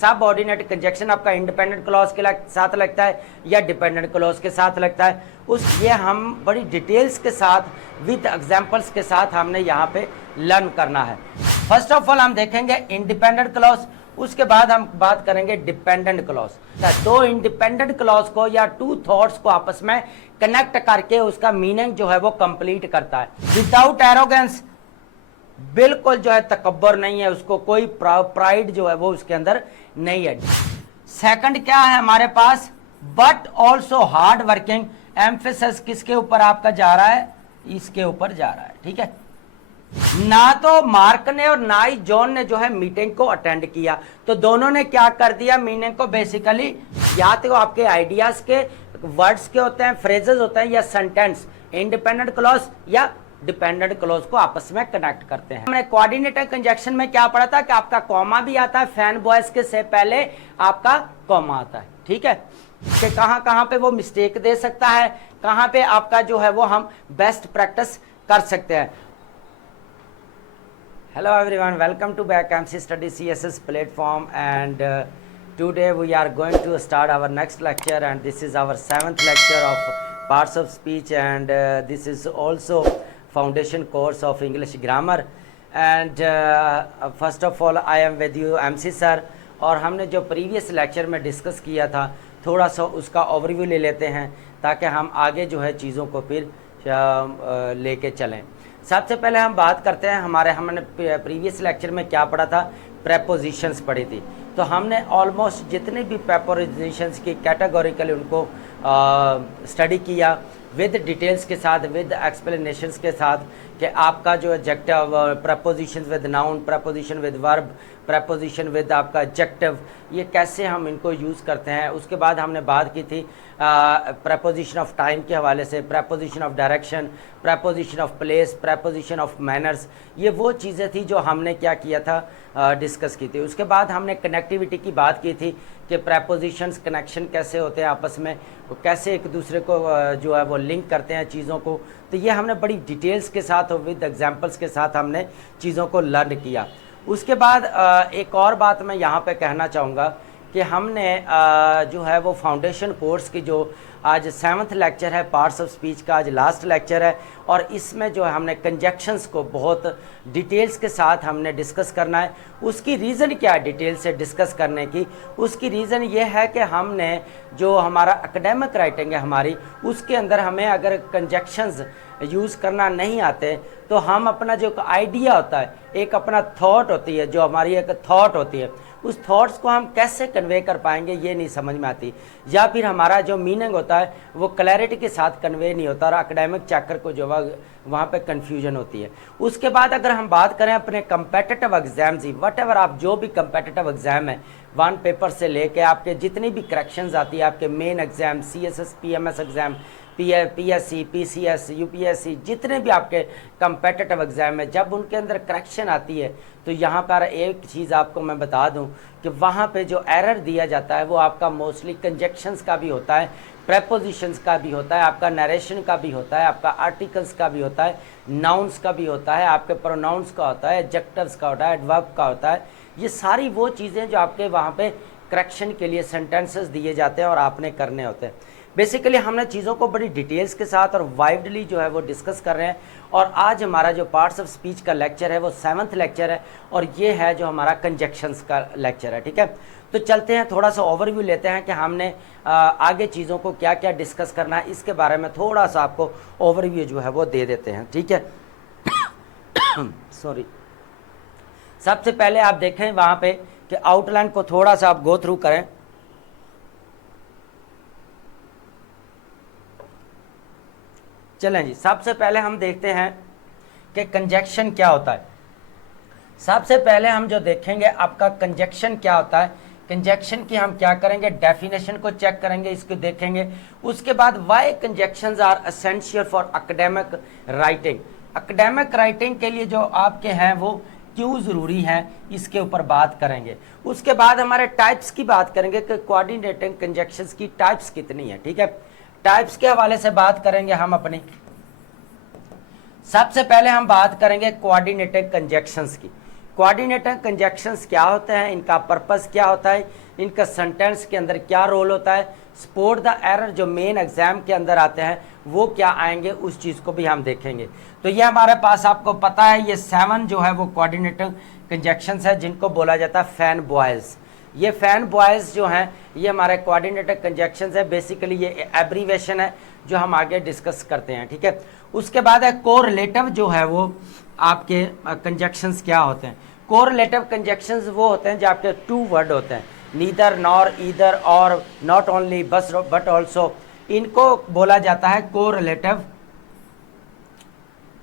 Subordinate conjunction आपका independent clause के साथ लगता है या डिपेंडेंट क्लॉज के साथ लगता है, ये हम बड़ी डिटेल्स के साथ विद एग्जांपल्स के साथ हमने यहाँ पे लर्न करना है। फर्स्ट ऑफ ऑल हम देखेंगे इंडिपेंडेंट क्लॉज, उसके बाद हम बात करेंगे डिपेंडेंट क्लॉज। दो इंडिपेंडेंट क्लॉज को या टू थॉट्स को आपस में कनेक्ट करके उसका मीनिंग जो है वो कंप्लीट करता है। विदाउट एरोगेंस, बिल्कुल जो है तकब्बर नहीं है, उसको कोई प्राइड जो है वो उसके अंदर नहीं है। सेकंड क्या है हमारे पास, but also hard working, emphasis किसके ऊपर आपका जा रहा है, इसके ऊपर जा रहा है। ठीक है, ना तो मार्क ने और ना ही जॉन ने जो है मीटिंग को अटेंड किया, तो दोनों ने क्या कर दिया, मीनिंग को बेसिकली या तो आपके आइडियाज के वर्ड्स के होते हैं, फ्रेजेस होते हैं, या सेंटेंस इंडिपेंडेंट क्लॉज या डिपेंडेंट क्लॉज को आपस में कनेक्ट करते हैं। हमने कोऑर्डिनेटर कंजक्शन में क्या पढ़ा था कि आपका कॉमा भी आता है, फैन बॉयज के से पहले आपका कॉमा आता है। ठीक है, कि कहां कहां पे वो मिस्टेक दे सकता है, कहां पे आपका जो है वो हम बेस्ट प्रैक्टिस कर सकते हैं। Hello everyone, welcome to back MC study CSS platform and today we are going to start our next lecture and this is our 7th lecture of parts of speech and this is also foundation course of English grammar and first of all I am with you MC sir। और हमने जो previous lecture में discuss किया था थोड़ा सा उसका overview ले लेते हैं ताकि हम आगे जो है चीज़ों को फिर लेके चलें। सबसे पहले हम बात करते हैं हमने प्रीवियस लेक्चर में क्या पढ़ा था, प्रेपोजिशंस पढ़ी थी। तो हमने ऑलमोस्ट जितने भी प्रेपोजिशंस की कैटेगोरिकली उनको स्टडी किया विद डिटेल्स के साथ, विद एक्सप्लेनेशंस के साथ कि आपका जो adjective, preposition with noun, preposition with verb, preposition with आपका एडजेक्टिव, ये कैसे हम इनको यूज़ करते हैं। उसके बाद हमने बात की थी प्रेपोजिशन ऑफ टाइम के हवाले से, preposition of direction, preposition of place, preposition of manners, ये वो चीज़ें थी जो हमने क्या किया था, डिस्कस की थी। उसके बाद हमने कनेक्टिविटी की बात की थी कि प्रेपोजिशंस कनेक्शन कैसे होते हैं आपस में, वो कैसे एक दूसरे को जो है वो लिंक करते हैं चीज़ों को। तो ये हमने बड़ी डिटेल्स के साथ और विद एग्जांपल्स के साथ हमने चीज़ों को लर्न किया। उसके बाद एक और बात मैं यहाँ पे कहना चाहूँगा कि हमने जो है वो फाउंडेशन कोर्स की जो आज 7th लेक्चर है पार्ट्स ऑफ स्पीच का, आज लास्ट लेक्चर है और इसमें जो है हमने कंजक्शंस को बहुत डिटेल्स के साथ हमने डिस्कस करना है। उसकी रीज़न क्या है डिटेल से डिस्कस करने की, उसकी रीज़न ये है कि हमने जो हमारा एकेडमिक राइटिंग है हमारी, उसके अंदर हमें अगर कंजक्शंस यूज़ करना नहीं आते तो हम अपना जो आइडिया होता है, एक अपना थॉट होती है, जो हमारी एक थॉट होती है, उस थॉट्स को हम कैसे कन्वे कर पाएंगे ये नहीं समझ में आती, या फिर हमारा जो मीनिंग होता है वो क्लैरिटी के साथ कन्वे नहीं होता और एकेडमिक चैप्टर को जो वहाँ पे कन्फ्यूजन होती है। उसके बाद अगर हम बात करें अपने competitive exams he, what ever आप जो भी कंपेटिटिव एग्जाम है, वन पेपर से लेके आपके जितनी भी करेक्शंस आती है, आपके main exam, CSS PMS exam, PSC PCS UPSC, जितने भी आपके कंपेटिटिव एग्जाम है, जब उनके अंदर करेक्शन आती है तो यहाँ पर एक चीज़ आपको मैं बता दूँ कि वहाँ पे जो एरर दिया जाता है वो आपका मोस्टली कंजक्शंस का भी होता है, प्रेपोजिशंस का भी होता है, आपका नरेशन का भी होता है, आपका आर्टिकल्स का भी होता है, नाउन्स का भी होता है, आपके प्रोनाउंस का होता है, एडजेक्टिव्स का होता है, एडवर्ब का होता है। ये सारी वो चीज़ें जो आपके वहाँ पे करेक्शन के लिए सेंटेंसेस दिए जाते हैं और आपने करने होते हैं। बेसिकली हमने चीज़ों को बड़ी डिटेल्स के साथ और वाइडली जो है वो डिस्कस कर रहे हैं और आज हमारा जो पार्ट्स ऑफ स्पीच का लेक्चर है वो 7th लेक्चर है और ये है जो हमारा कंजक्शंस का लेक्चर है। ठीक है, तो चलते हैं थोड़ा सा ओवरव्यू लेते हैं कि हमने आगे चीज़ों को क्या क्या डिस्कस करना है, इसके बारे में थोड़ा सा आपको ओवरव्यू जो है वो दे देते हैं। ठीक है, सॉरी। सबसे पहले आप देखें वहाँ पे कि आउटलाइन को थोड़ा सा आप गो थ्रू करें। चलें जी, सबसे पहले हम देखते हैं कि कंजक्शन क्या होता है। सबसे पहले हम जो देखेंगे आपका कंजक्शन क्या होता है, कंजक्शन की हम क्या करेंगे, डेफिनेशन को चेक करेंगे, इसको देखेंगे। उसके बाद why conjunctions are essential for academic writing, academic writing के लिए जो आपके हैं वो क्यों ज़रूरी हैं, इसके ऊपर बात करेंगे। उसके बाद हमारे टाइप्स की बात करेंगे कि कोऑर्डिनेटिंग कंजक्शंस की टाइप्स कितनी है। ठीक है, टाइप्स के हवाले से बात करेंगे हम अपनी। सबसे पहले हम बात करेंगे कोऑर्डिनेटिंग कंजक्शंस की। कोऑर्डिनेटर कंजक्शंस क्या होते हैं, इनका पर्पस क्या होता है, इनका सेंटेंस के अंदर क्या रोल होता है, स्पॉट द एरर जो मेन एग्जाम के अंदर आते हैं वो क्या आएंगे, उस चीज़ को भी हम देखेंगे। तो ये हमारे पास आपको पता है ये 7 जो है वो कोऑर्डिनेटर कंजक्शंस है जिनको बोला जाता है फैन बॉयज़। ये फैन बॉयज़ जो हैं ये हमारे कोऑर्डिनेटर कंजक्शंस है, बेसिकली ये एब्रीवेशन है जो हम आगे डिस्कस करते हैं, ठीक है। उसके बाद है कोरिलेटिव जो है वो आपके कंजक्शंस क्या होते हैं। कोरिलेटिव कंजक्शंस वो होते हैं जो आपके 2 वर्ड होते हैं, नीदर नॉर ईदर और नॉट ओनली बस बट ऑल्सो, इनको बोला जाता है कोरिलेटिव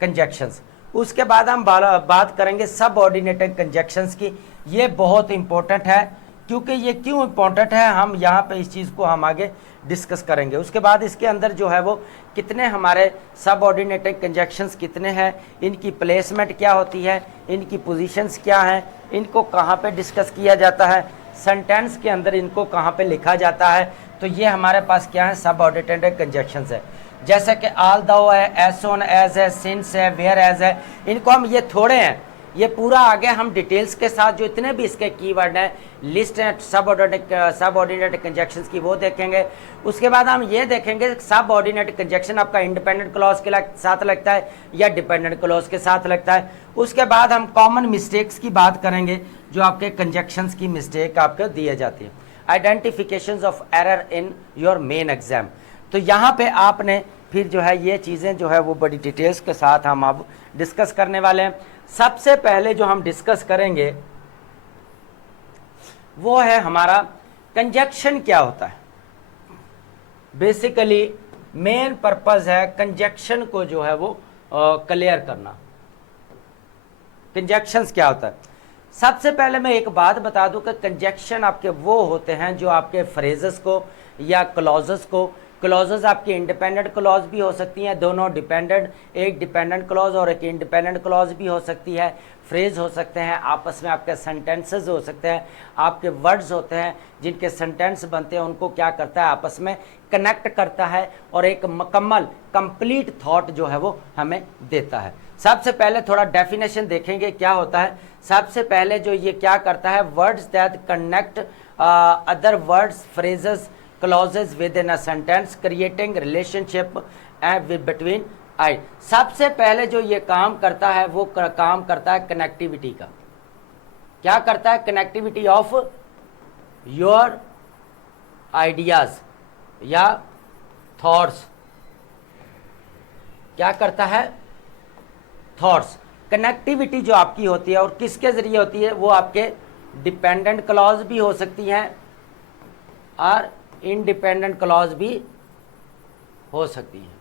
कंजक्शंस। उसके बाद हम बात करेंगे सबऑर्डिनेटेड कंजक्शंस की। ये बहुत इंपॉर्टेंट है, क्योंकि ये क्यों इंपॉर्टेंट है हम यहाँ पे इस चीज़ को हम आगे डिस्कस करेंगे। उसके बाद इसके अंदर जो है वो कितने हमारे सबऑर्डिनेटेड कंजक्शंस कितने हैं, इनकी प्लेसमेंट क्या होती है, इनकी पोजीशंस क्या हैं, इनको कहाँ पे डिस्कस किया जाता है, सेंटेंस के अंदर इनको कहाँ पे लिखा जाता है। तो ये हमारे पास क्या है, सबऑर्डिनेटेड कंजक्शंस है। जैसे कि ऑल दो है, एज सोन एज है, सिंस है, वेयर एज है, इनको हम ये थोड़े हैं, ये पूरा आगे हम डिटेल्स के साथ जो इतने भी इसके कीवर्ड हैं, लिस्ट है सबऑर्डिनेट कंजक्शंस की, वो देखेंगे। उसके बाद हम ये देखेंगे सबऑर्डिनेट कंजक्शन आपका इंडिपेंडेंट क्लॉज के साथ लगता है या डिपेंडेंट क्लॉज के साथ लगता है। उसके बाद हम कॉमन मिस्टेक्स की बात करेंगे जो आपके कंजक्शंस की मिस्टेक आपको दिए जाती है। Identifications of error in your main exam. तो यहाँ पे आपने फिर जो है ये चीज़ें जो है वो बड़ी डिटेल्स के साथ हम अब डिस्कस करने वाले हैं। सबसे पहले जो हम डिस्कस करेंगे वो है हमारा कंजक्शन क्या होता है। बेसिकली मेन पर्पस है कंजक्शन को जो है वो क्लियर करना। कंजक्शंस क्या होता है, सबसे पहले मैं एक बात बता दूं कि कंजक्शन आपके वो होते हैं जो आपके फ्रेजेस को या क्लॉजेस को, क्लॉजेस आपकी इंडिपेंडेंट क्लॉज भी हो सकती हैं, दोनों डिपेंडेंट, एक डिपेंडेंट क्लॉज और एक इंडिपेंडेंट क्लॉज भी हो सकती है, फ्रेज हो सकते हैं, आपस में आपके सेंटेंसेस हो सकते हैं, आपके वर्ड्स होते हैं जिनके सेंटेंस बनते हैं, उनको क्या करता है आपस में कनेक्ट करता है और एक मुकम्मल कंप्लीट थॉट जो है वो हमें देता है। सबसे पहले थोड़ा डेफिनेशन देखेंगे क्या होता है। सबसे पहले जो ये क्या करता है, words that connect other words, phrases, clauses within a sentence creating relationship between I। सबसे पहले जो ये काम करता है वो काम करता है कनेक्टिविटी का। क्या करता है, कनेक्टिविटी ऑफ योर आइडियाज या थॉट्स। क्या करता है, थॉट्स। कनेक्टिविटी जो आपकी होती है और किसके जरिए होती है, वो आपके डिपेंडेंट क्लॉज भी हो सकती हैं और इंडिपेंडेंट क्लॉज भी हो सकती है।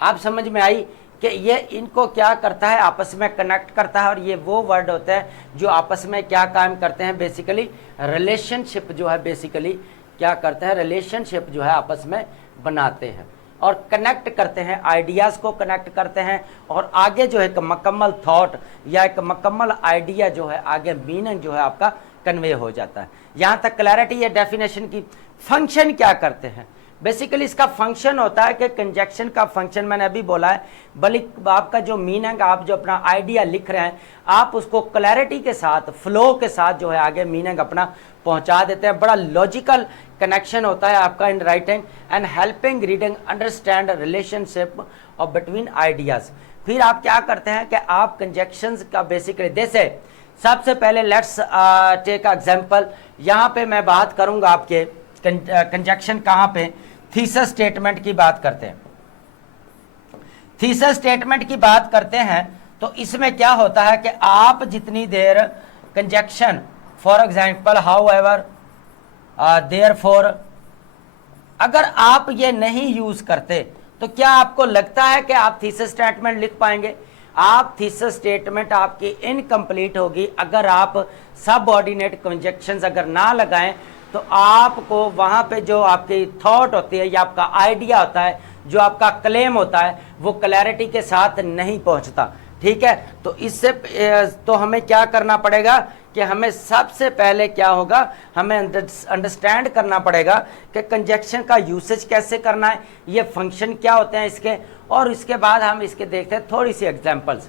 आप समझ में आई कि ये इनको क्या करता है, आपस में कनेक्ट करता है। और ये वो वर्ड होते हैं जो आपस में क्या काम करते हैं, बेसिकली रिलेशनशिप जो है, बेसिकली क्या करते हैं, रिलेशनशिप जो है आपस में बनाते हैं और कनेक्ट करते हैं, आइडियाज़ को कनेक्ट करते हैं और आगे जो है एक मुकम्मल थॉट या एक मुकम्मल आइडिया जो है आगे मीनिंग जो है आपका कन्वे हो जाता है। यहाँ तक क्लैरिटी है डेफिनेशन की। फंक्शन क्या करते हैं, बेसिकली इसका फंक्शन होता है कि कंजक्शन का फंक्शन मैंने अभी बोला है, बल्कि आपका जो मीनिंग, आप जो अपना आइडिया लिख रहे हैं, आप उसको क्लैरिटी के साथ, फ्लो के साथ जो है आगे मीनिंग अपना पहुंचा देते हैं। बड़ा लॉजिकल कनेक्शन होता है आपका in writing and helping reading understand relationship of between ideas. फिर आप क्या करते हैं कि आप कंजक्शंस का बेसिकली, जैसे सबसे पहले लेट्स टेक एग्जांपल। यहाँ पे मैं बात करूंगा आपके कंजक्शन कहाँ पे, थीसिस स्टेटमेंट की बात करते हैं। थीसिस स्टेटमेंट की बात करते हैं तो इसमें क्या होता है कि आप जितनी देर conjunction, for example however, therefore, अगर आप ये नहीं यूज करते तो क्या आपको लगता है कि आप थीसिस स्टेटमेंट लिख पाएंगे? आप थीसिस स्टेटमेंट आपकी इनकम्प्लीट होगी अगर आप सबऑर्डिनेट कंजक्शंस अगर ना लगाएं, तो आपको वहां पे जो आपकी थॉट होती है या आपका आइडिया होता है, जो आपका क्लेम होता है, वो क्लैरिटी के साथ नहीं पहुंचता। ठीक है, तो इससे तो हमें क्या करना पड़ेगा कि हमें सबसे पहले क्या होगा, हमें अंडरस्टैंड करना पड़ेगा कि कंजक्शन का यूसेज कैसे करना है, ये फंक्शन क्या होते हैं इसके, और इसके बाद हम इसके देखते हैं थोड़ी सी एग्जांपल्स।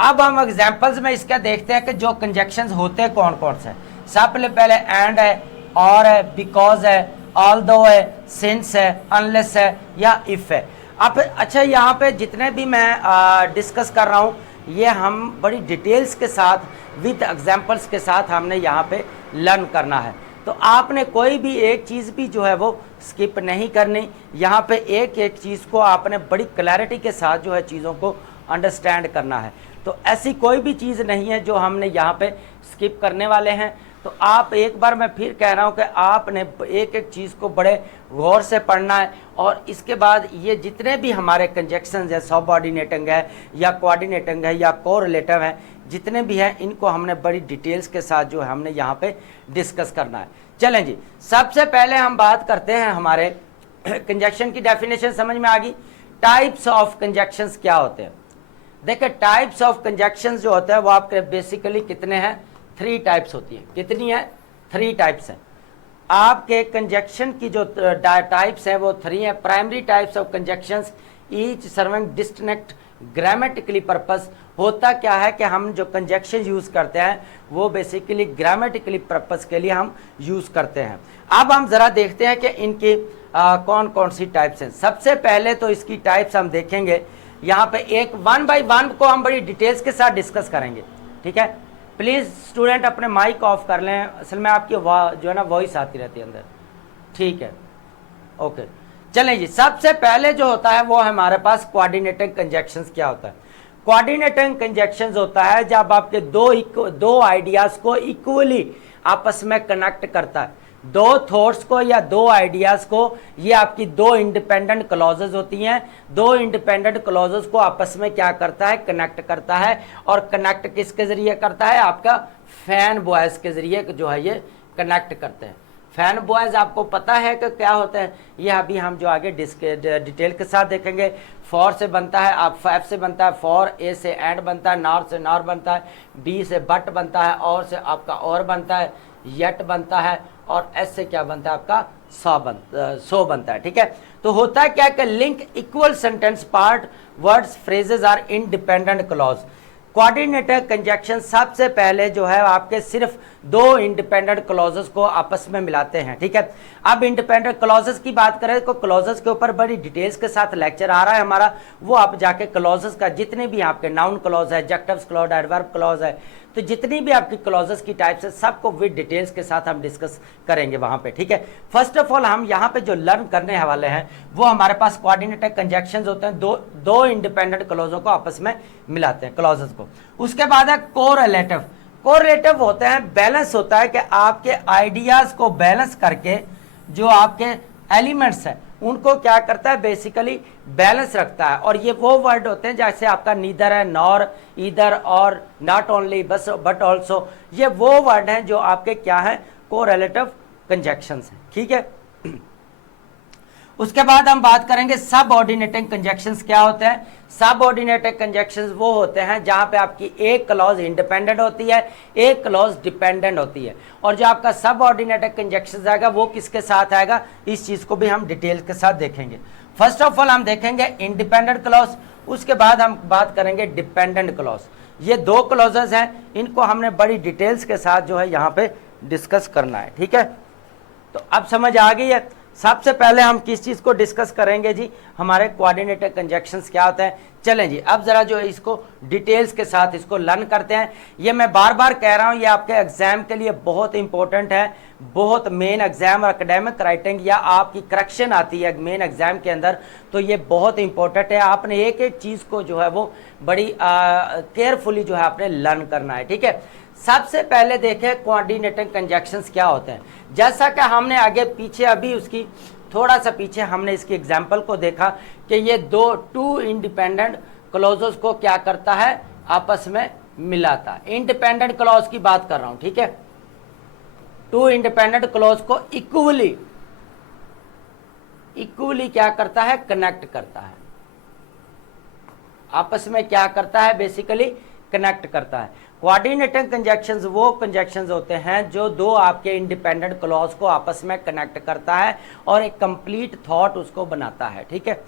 अब हम एग्जांपल्स में इसका देखते हैं कि जो कंजक्शंस होते हैं कौन कौन से। सबसे पहले एंड है, और है, बिकॉज है, ऑल्दो है, सिंस है, अनलेस है या इफ है। अब अच्छा, यहाँ पे जितने भी मैं डिस्कस कर रहा हूँ ये हम बड़ी डिटेल्स के साथ विद एग्जांपल्स के साथ हमने यहाँ पे लर्न करना है। तो आपने कोई भी एक चीज़ भी जो है वो स्किप नहीं करनी। यहाँ पे एक एक चीज़ को आपने बड़ी क्लैरिटी के साथ जो है चीज़ों को अंडरस्टैंड करना है। तो ऐसी कोई भी चीज़ नहीं है जो हमने यहाँ पे स्किप करने वाले हैं। तो आप एक बार मैं फिर कह रहा हूँ कि आपने एक एक चीज़ को बड़े गौर से पढ़ना है। और इसके बाद ये जितने भी हमारे कंजक्शंस है, सबऑर्डिनेटिंग है या कोऑर्डिनेटिंग है या कोरिलेटिव है, जितने भी हैं इनको हमने बड़ी डिटेल्स के साथ जो है हमने यहाँ पे डिस्कस करना है। चलें जी, सबसे पहले हम बात करते हैं हमारे कंजक्शन की डेफिनेशन समझ में आ गई। टाइप्स ऑफ कंजक्शंस क्या होते हैं? देखिए, टाइप्स ऑफ कंजक्शंस जो होते हैं वो आपके बेसिकली कितने हैं? 3 टाइप्स होती है। कितनी है? 3 टाइप्स हैं। आपके कंजक्शन की जो टाइप्स हैं वो 3 है। Primary types of conjunctions each serving distinct grammatically purpose. होता क्या है कि हम जो कंजक्शन यूज़ करते हैं वो बेसिकली ग्रामेटिकली पर्पस के लिए हम यूज़ करते हैं। अब हम ज़रा देखते हैं कि इनकी कौन कौन सी टाइप्स हैं। सबसे पहले तो इसकी टाइप्स हम देखेंगे यहाँ पे, एक 1 बाय 1 को हम बड़ी डिटेल्स के साथ डिस्कस करेंगे। ठीक है, प्लीज़ स्टूडेंट अपने माइक ऑफ कर लें, असल में आपकी जो है ना वॉइस आती रहती है अंदर। ठीक है, ओके, चलें जी। सबसे पहले जो होता है वो हमारे पास कोऑर्डिनेटिंग कंजक्शंस। क्या होता है? कोऑर्डिनेटिंग कंजक्शंस होता है जब आपके दो आइडियाज़ को इक्वली आपस में कनेक्ट करता है। 2 थॉट्स को या 2 आइडियाज़ को, ये आपकी 2 इंडिपेंडेंट क्लॉजेज होती हैं। 2 इंडिपेंडेंट क्लॉजेज को आपस में क्या करता है? कनेक्ट करता है। और कनेक्ट किसके ज़रिए करता है? आपका फैन बॉयज़ के ज़रिए जो है ये कनेक्ट करते हैं। फैन बॉयज़ आपको पता है कि क्या होता है? ये अभी हम जो आगे डिटेल के साथ देखेंगे। फॉर से बनता है, आप एफ से बनता है फॉर, ए से एंड बनता है, नॉर से नॉर बनता है, बी से बट बनता है, और से आपका और बनता है, यट बनता है, और एस से क्या बनता है? आपका सो बनता है। ठीक है, तो होता है क्या कि link equal sentence part words phrases are independent clause. Coordinator conjunction सबसे पहले जो है आपके सिर्फ 2 इंडिपेंडेंट क्लॉजेस को आपस में मिलाते हैं। ठीक है, अब इंडिपेंडेंट क्लॉजेस की बात करें तो क्लॉजेस के ऊपर बड़ी डिटेल्स के साथ लेक्चर आ रहा है हमारा। वो आप जाके क्लॉजेस का जितने भी आपके नाउन क्लॉज है, एडजेक्टिव्स क्लॉज, एडवर्ब क्लॉज है, तो जितनी भी आपकी क्लॉजेस की टाइप्स है सबको विद डिटेल्स के साथ हम डिस्कस करेंगे वहां पे। ठीक है, फर्स्ट ऑफ ऑल हम यहाँ पे जो लर्न करने वाले हैं वो हमारे पास कोऑर्डिनेटर कंजक्शंस होते हैं। दो इंडिपेंडेंट क्लॉजों को आपस में मिलाते हैं, क्लॉजेस को। उसके बाद है कोरिलेटिव। कोरिलेटिव होते हैं, बैलेंस होता है कि आपके आइडियाज को बैलेंस करके जो आपके एलिमेंट्स हैं उनको क्या करता है? बेसिकली बैलेंस रखता है। और ये वो वर्ड होते हैं जैसे आपका नीदर है, नॉर, ईदर, और नॉट ओनली, बस, बट ऑल्सो। ये वो वर्ड हैं जो आपके क्या है? कोरिलेटिव कंजक्शंस हैं। ठीक है, उसके बाद हम बात करेंगे सबऑर्डिनेटिंग कंजक्शंस क्या होते हैं। सबऑर्डिनेटिंग कंजक्शंस वो होते हैं जहां पे आपकी एक क्लॉज इंडिपेंडेंट होती है, एक क्लॉज डिपेंडेंट होती है। और जो आपका सबऑर्डिनेटिंग कंजक्शंस आएगा वो किसके साथ आएगा? इस चीज को भी हम डिटेल के साथ देखेंगे। फर्स्ट ऑफ ऑल हम देखेंगे इंडिपेंडेंट क्लॉज, उसके बाद हम बात करेंगे डिपेंडेंट क्लॉज। ये 2 क्लॉजेस हैं, इनको हमने बड़ी डिटेल्स के साथ जो है यहाँ पे डिस्कस करना है। ठीक है, तो अब समझ आ गई है। सबसे पहले हम किस चीज़ को डिस्कस करेंगे जी? हमारे कोऑर्डिनेटर कंजक्शंस क्या होता है। चलें जी, अब ज़रा जो है इसको डिटेल्स के साथ इसको लर्न करते हैं। ये मैं बार बार कह रहा हूँ, ये आपके एग्जाम के लिए बहुत इंपॉर्टेंट है, बहुत मेन एग्जाम और एकेडमिक राइटिंग या आपकी करेक्शन आती है मेन एग्जाम के अंदर, तो ये बहुत इंपॉर्टेंट है। आपने एक एक चीज़ को जो है वो बड़ी केयरफुली जो है आपने लर्न करना है। ठीक है, सबसे पहले देखें कोऑर्डिनेटिंग कंजक्शंस क्या होते हैं। जैसा कि हमने आगे पीछे अभी उसकी थोड़ा सा पीछे हमने इसकी एग्जांपल को देखा कि ये 2 इंडिपेंडेंट क्लॉजेस को क्या करता है? आपस में मिलाता है। इंडिपेंडेंट क्लॉज की बात कर रहा हूं। ठीक है, 2 इंडिपेंडेंट क्लॉज को इक्वली क्या करता है? कनेक्ट करता है। आपस में क्या करता है? बेसिकली कनेक्ट करता है। कोऑर्डिनेटिंग कंजक्शंस वो कंजक्शंस होते हैं जो 2 आपके इंडिपेंडेंट क्लॉज को आपस में कनेक्ट करता है और एक कंप्लीट थॉट उसको बनाता है। ठीक है,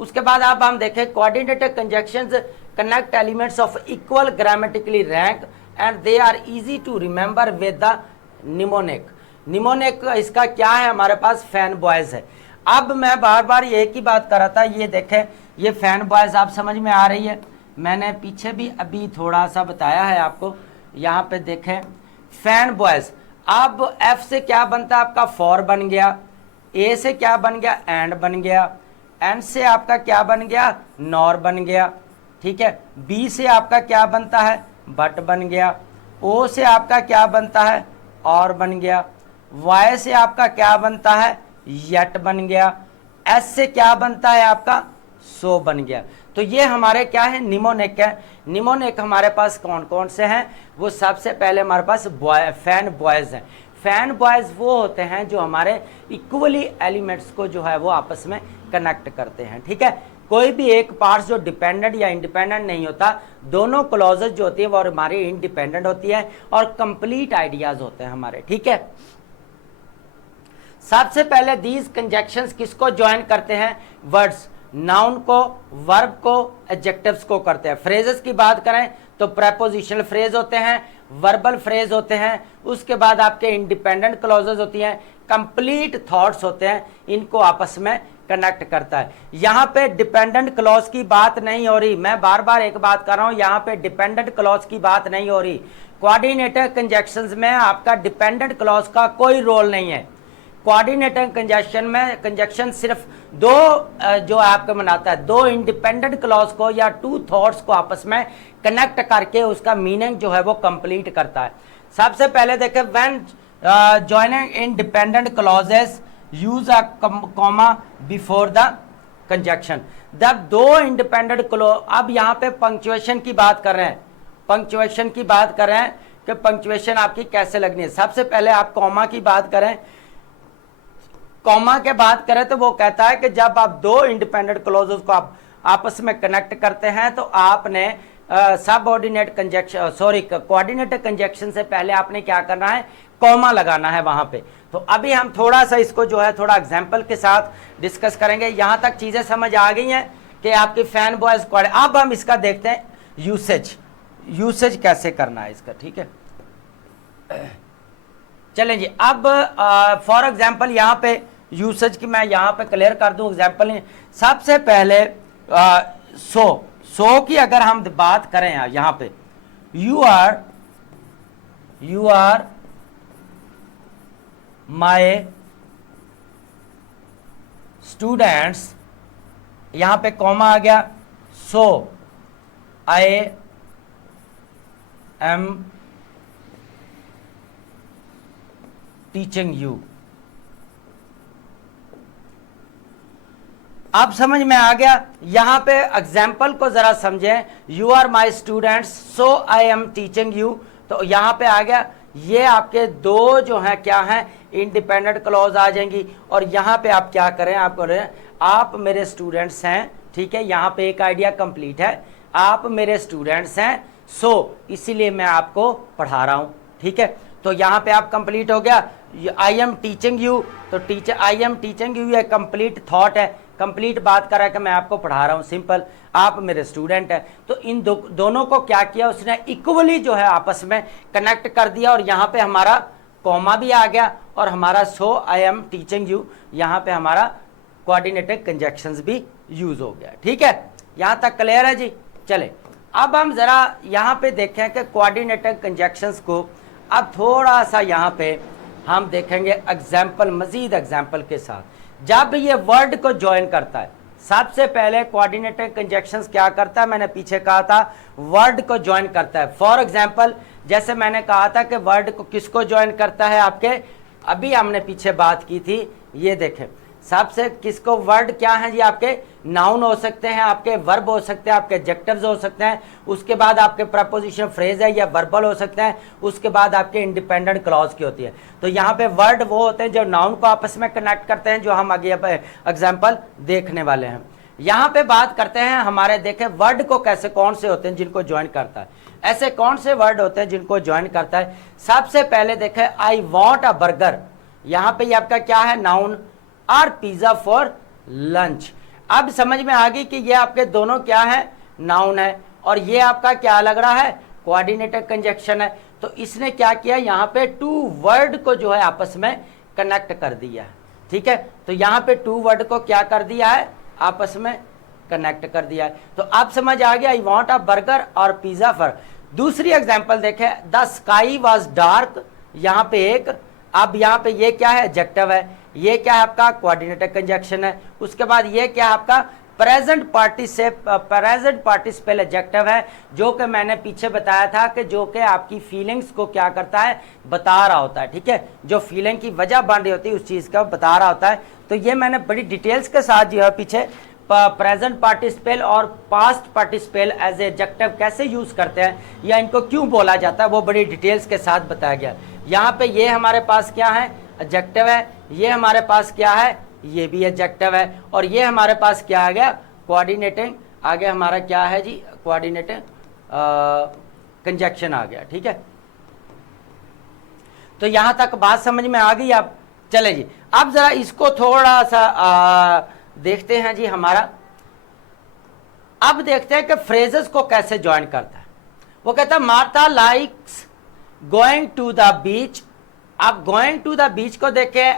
उसके बाद आप हम देखें coordinated conjunctions connect elements of equal grammatically rank and they are easy to remember with the mnemonic. Mnemonic इसका क्या है, हमारे पास फैन बॉयज है। अब मैं बार बार एक ही बात कर रहा था, ये देखें ये फैन बॉयज आप समझ में आ रही है, मैंने पीछे भी अभी थोड़ा सा बताया है आपको। यहाँ पे देखें फैन बॉयज, अब एफ से क्या बनता है आपका फॉर बन गया, ए से क्या बन गया एंड बन गया, एन से आपका क्या बन गया नॉर बन गया, ठीक है। बी से आपका क्या बनता है बट बन गया, ओ से आपका क्या बनता है और बन गया, वाई से आपका क्या बनता है यट बन गया, एस से क्या बनता है आपका सो बन गया। तो ये हमारे क्या है निमोनिक है। निमोनिक हमारे पास कौन कौन से हैं, वो सबसे पहले हमारे पास फैन बॉयज हैं। फैन बॉयज वो होते हैं जो हमारे इक्वली एलिमेंट्स को जो है वो आपस में कनेक्ट करते हैं, ठीक है। कोई भी एक पार्ट जो डिपेंडेंट या इंडिपेंडेंट नहीं होता, दोनों क्लॉजेज जो होती है वो हमारी इंडिपेंडेंट होती है और कंप्लीट आइडियाज होते हैं हमारे, ठीक है। सबसे पहले दीज कंजक्शंस किसको ज्वाइन करते हैं, वर्ड्स, नाउन को, वर्ब को, एडजेक्टिव्स को करते हैं। फ्रेजेस की बात करें तो प्रेपोजिशनल फ्रेज होते हैं, वर्बल फ्रेज होते हैं, उसके बाद आपके इंडिपेंडेंट क्लॉजेज होती हैं, कंप्लीट थॉट्स होते हैं, इनको आपस में कनेक्ट करता है। यहाँ पे डिपेंडेंट क्लॉज की बात नहीं हो रही, मैं बार बार एक बात कर रहा हूँ, यहाँ पे डिपेंडेंट क्लॉज की बात नहीं हो रही। कोऑर्डिनेटर कंजक्शंस में आपका डिपेंडेंट क्लॉज का कोई रोल नहीं है। कोऑर्डिनेटर कंजक्शन में कंजक्शन सिर्फ दो जो आपको बनाता है, दो इंडिपेंडेंट क्लॉज को या टू थॉट्स को आपस में कनेक्ट करके उसका मीनिंग जो है वो कंप्लीट करता है। सबसे पहले देखें when joining independent clauses use a comma before the conjunction. जब दो इंडिपेंडेंट क्लॉज, अब यहाँ पे पंक्चुएशन की बात कर रहे हैं, पंक्चुएशन की बात कर रहे हैं कि पंक्चुएशन आपकी कैसे लगनी है। सबसे पहले आप कॉमा की बात करें, कॉमा के बात करें तो वो कहता है कि जब आप दो इंडिपेंडेंट क्लॉजेस को आप आपस में कनेक्ट करते हैं तो आपने सबऑर्डिनेट कंजक्शन कोऑर्डिनेटर कंजक्शन से पहले आपने क्या करना है, कॉमा लगाना है वहां पे। तो अभी हम थोड़ा सा इसको जो है थोड़ा एग्जांपल के साथ डिस्कस करेंगे। यहां तक चीजें समझ आ गई हैं कि आपकी फैन बॉयज। अब हम इसका देखते हैं यूसेज कैसे करना है इसका, ठीक है। चलें जी, अब फॉर एग्जांपल यहाँ पे यूसेज की मैं यहाँ पे क्लियर कर दूं एग्जांपल। सबसे पहले सो की अगर हम बात करें यहाँ पे, यू आर माई स्टूडेंट्स, यहाँ पे कॉमा आ गया, सो आई एम टीचिंग यू। अब समझ में आ गया। यहां पे एग्जाम्पल को जरा समझें, you are my students so I am teaching you. तो यहां पे आ गया, ये आपके दो जो हैं क्या हैं इंडिपेंडेंट क्लॉज आ जाएंगी। और यहां पे आप क्या करें, आप करें आप मेरे स्टूडेंट्स हैं, ठीक है। यहां पे एक आइडिया कंप्लीट है, आप मेरे स्टूडेंट्स हैं सो इसीलिए मैं आपको पढ़ा रहा हूं, ठीक है। तो यहां पे आप कंप्लीट हो गया, आई एम टीचिंग यू। तो teacher I am teaching you ये कंप्लीट थॉट है, कंप्लीट बात कर रहा है कि मैं आपको पढ़ा रहा हूं, सिंपल, आप मेरे स्टूडेंट हैं। तो इन दोनों को क्या किया उसने, इक्वली जो है आपस में कनेक्ट कर दिया। और यहाँ पे हमारा कॉमा भी आ गया और हमारा सो आई एम टीचिंग यू, यहाँ पे हमारा कोऑर्डिनेटेड कंजक्शंस भी यूज हो गया, ठीक है। यहाँ तक क्लियर है जी। चले अब हम जरा यहाँ पे देखें कि कोऑर्डिनेटेड कंजक्शंस को अब थोड़ा सा यहाँ पे हम देखेंगे एग्जाम्पल, मजीद एग्जाम्पल के साथ। जब ये वर्ड को ज्वाइन करता है, सबसे पहले कोऑर्डिनेटेड कंजक्शंस क्या करता है, मैंने पीछे कहा था वर्ड को ज्वाइन करता है। फॉर एग्जांपल जैसे मैंने कहा था कि वर्ड को किसको ज्वाइन करता है, आपके अभी हमने पीछे बात की थी, ये देखें सबसे किसको, वर्ड क्या है जी, आपके नाउन हो सकते हैं, आपके वर्ब हो सकते हैं, आपके एडजेक्टिव्स हो सकते हैं, उसके बाद आपके प्रपोजिशन फ्रेज है या वर्बल हो सकते हैं, उसके बाद आपके इंडिपेंडेंट क्लॉज की होती है। तो यहाँ पे वर्ड वो होते हैं जो नाउन को आपस में कनेक्ट करते हैं, जो हम आगे एग्जाम्पल देखने वाले हैं। यहाँ पे बात करते हैं हमारे, देखें वर्ड को कैसे, कौन से होते हैं जिनको ज्वाइन करता है, ऐसे कौन से वर्ड होते हैं जिनको ज्वाइन करता है। सबसे पहले देखें आई वॉन्ट अ बर्गर, यहाँ पे आपका क्या है नाउन, और पिज्जा फॉर लंच। अब समझ में आ गई कि ये आपके दोनों क्या है, नाउन है, और ये आपका क्या लग रहा है, कोऑर्डिनेटर कंजक्शन है। तो इसने क्या किया, यहाँ पे टू वर्ड को जो है आपस में कनेक्ट कर दिया है। ठीक है, तो यहाँ पे टू वर्ड को क्या कर दिया है, आपस में कनेक्ट कर दिया है। तो आप समझ आ गया, आई वॉन्ट अ बर्गर और पिज्जा फॉर। दूसरी एग्जाम्पल देखें, द स्काई वॉज डार्क, यहाँ पे एक, अब यहाँ पे ये क्या है, एडजेक्टिव है, ये क्या है आपका कोऑर्डिनेटर कंजक्शन है। उसके बाद ये क्या है आपका प्रेजेंट पार्टिसिपल एडजेक्टिव है, जो कि मैंने पीछे बताया था कि जो कि आपकी फीलिंग्स को क्या करता है, बता रहा होता है। ठीक है, जो फीलिंग की वजह बन रही होती है उस चीज का बता रहा होता है। तो ये मैंने बड़ी डिटेल्स के साथ जो है पीछे प्रेजेंट पार्टिसिपल और पास्ट पार्टिसिपल एज एडजेक्टिव कैसे यूज करते हैं या इनको क्यों बोला जाता है, वो बड़ी डिटेल्स के साथ बताया गया। यहाँ पे ये हमारे पास क्या है, एडजेक्टिव है, ये हमारे पास क्या है, ये भी एडजेक्टिव है, और ये हमारे पास क्या आ गया, कोऑर्डिनेटिंग, आगे हमारा क्या है जी, कोऑर्डिनेटिंग कंजक्शन आ गया। ठीक है, तो यहां तक बात समझ में आ गई। अब चले जी, अब जरा इसको थोड़ा सा देखते हैं जी हमारा। अब देखते हैं कि फ्रेजेस को कैसे ज्वाइन करता है। वो कहता है Martha likes going to the beach. आप गोइंग टू द बीच को देखें,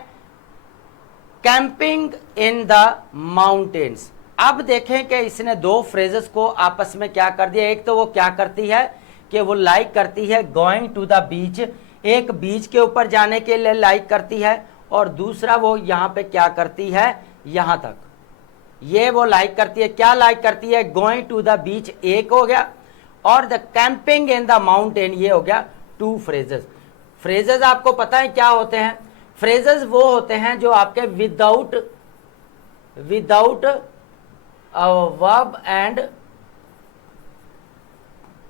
कैंपिंग इन द माउंटेन्स। अब देखें कि इसने दो फ्रेजेस को आपस में क्या कर दिया। एक तो वो क्या करती है कि वो लाइक करती है गोइंग टू द बीच, एक बीच के ऊपर जाने के लिए लाइक करती है, और दूसरा वो यहाँ पे क्या करती है, यहाँ तक ये वो लाइक करती है। क्या लाइक करती है, गोइंग टू द बीच एक हो गया, और the camping in the mountain ये हो गया टू फ्रेजेस। फ्रेजेस आपको पता है क्या होते हैं, फ्रेजेस वो होते हैं जो आपके विदाउट वर्ब एंड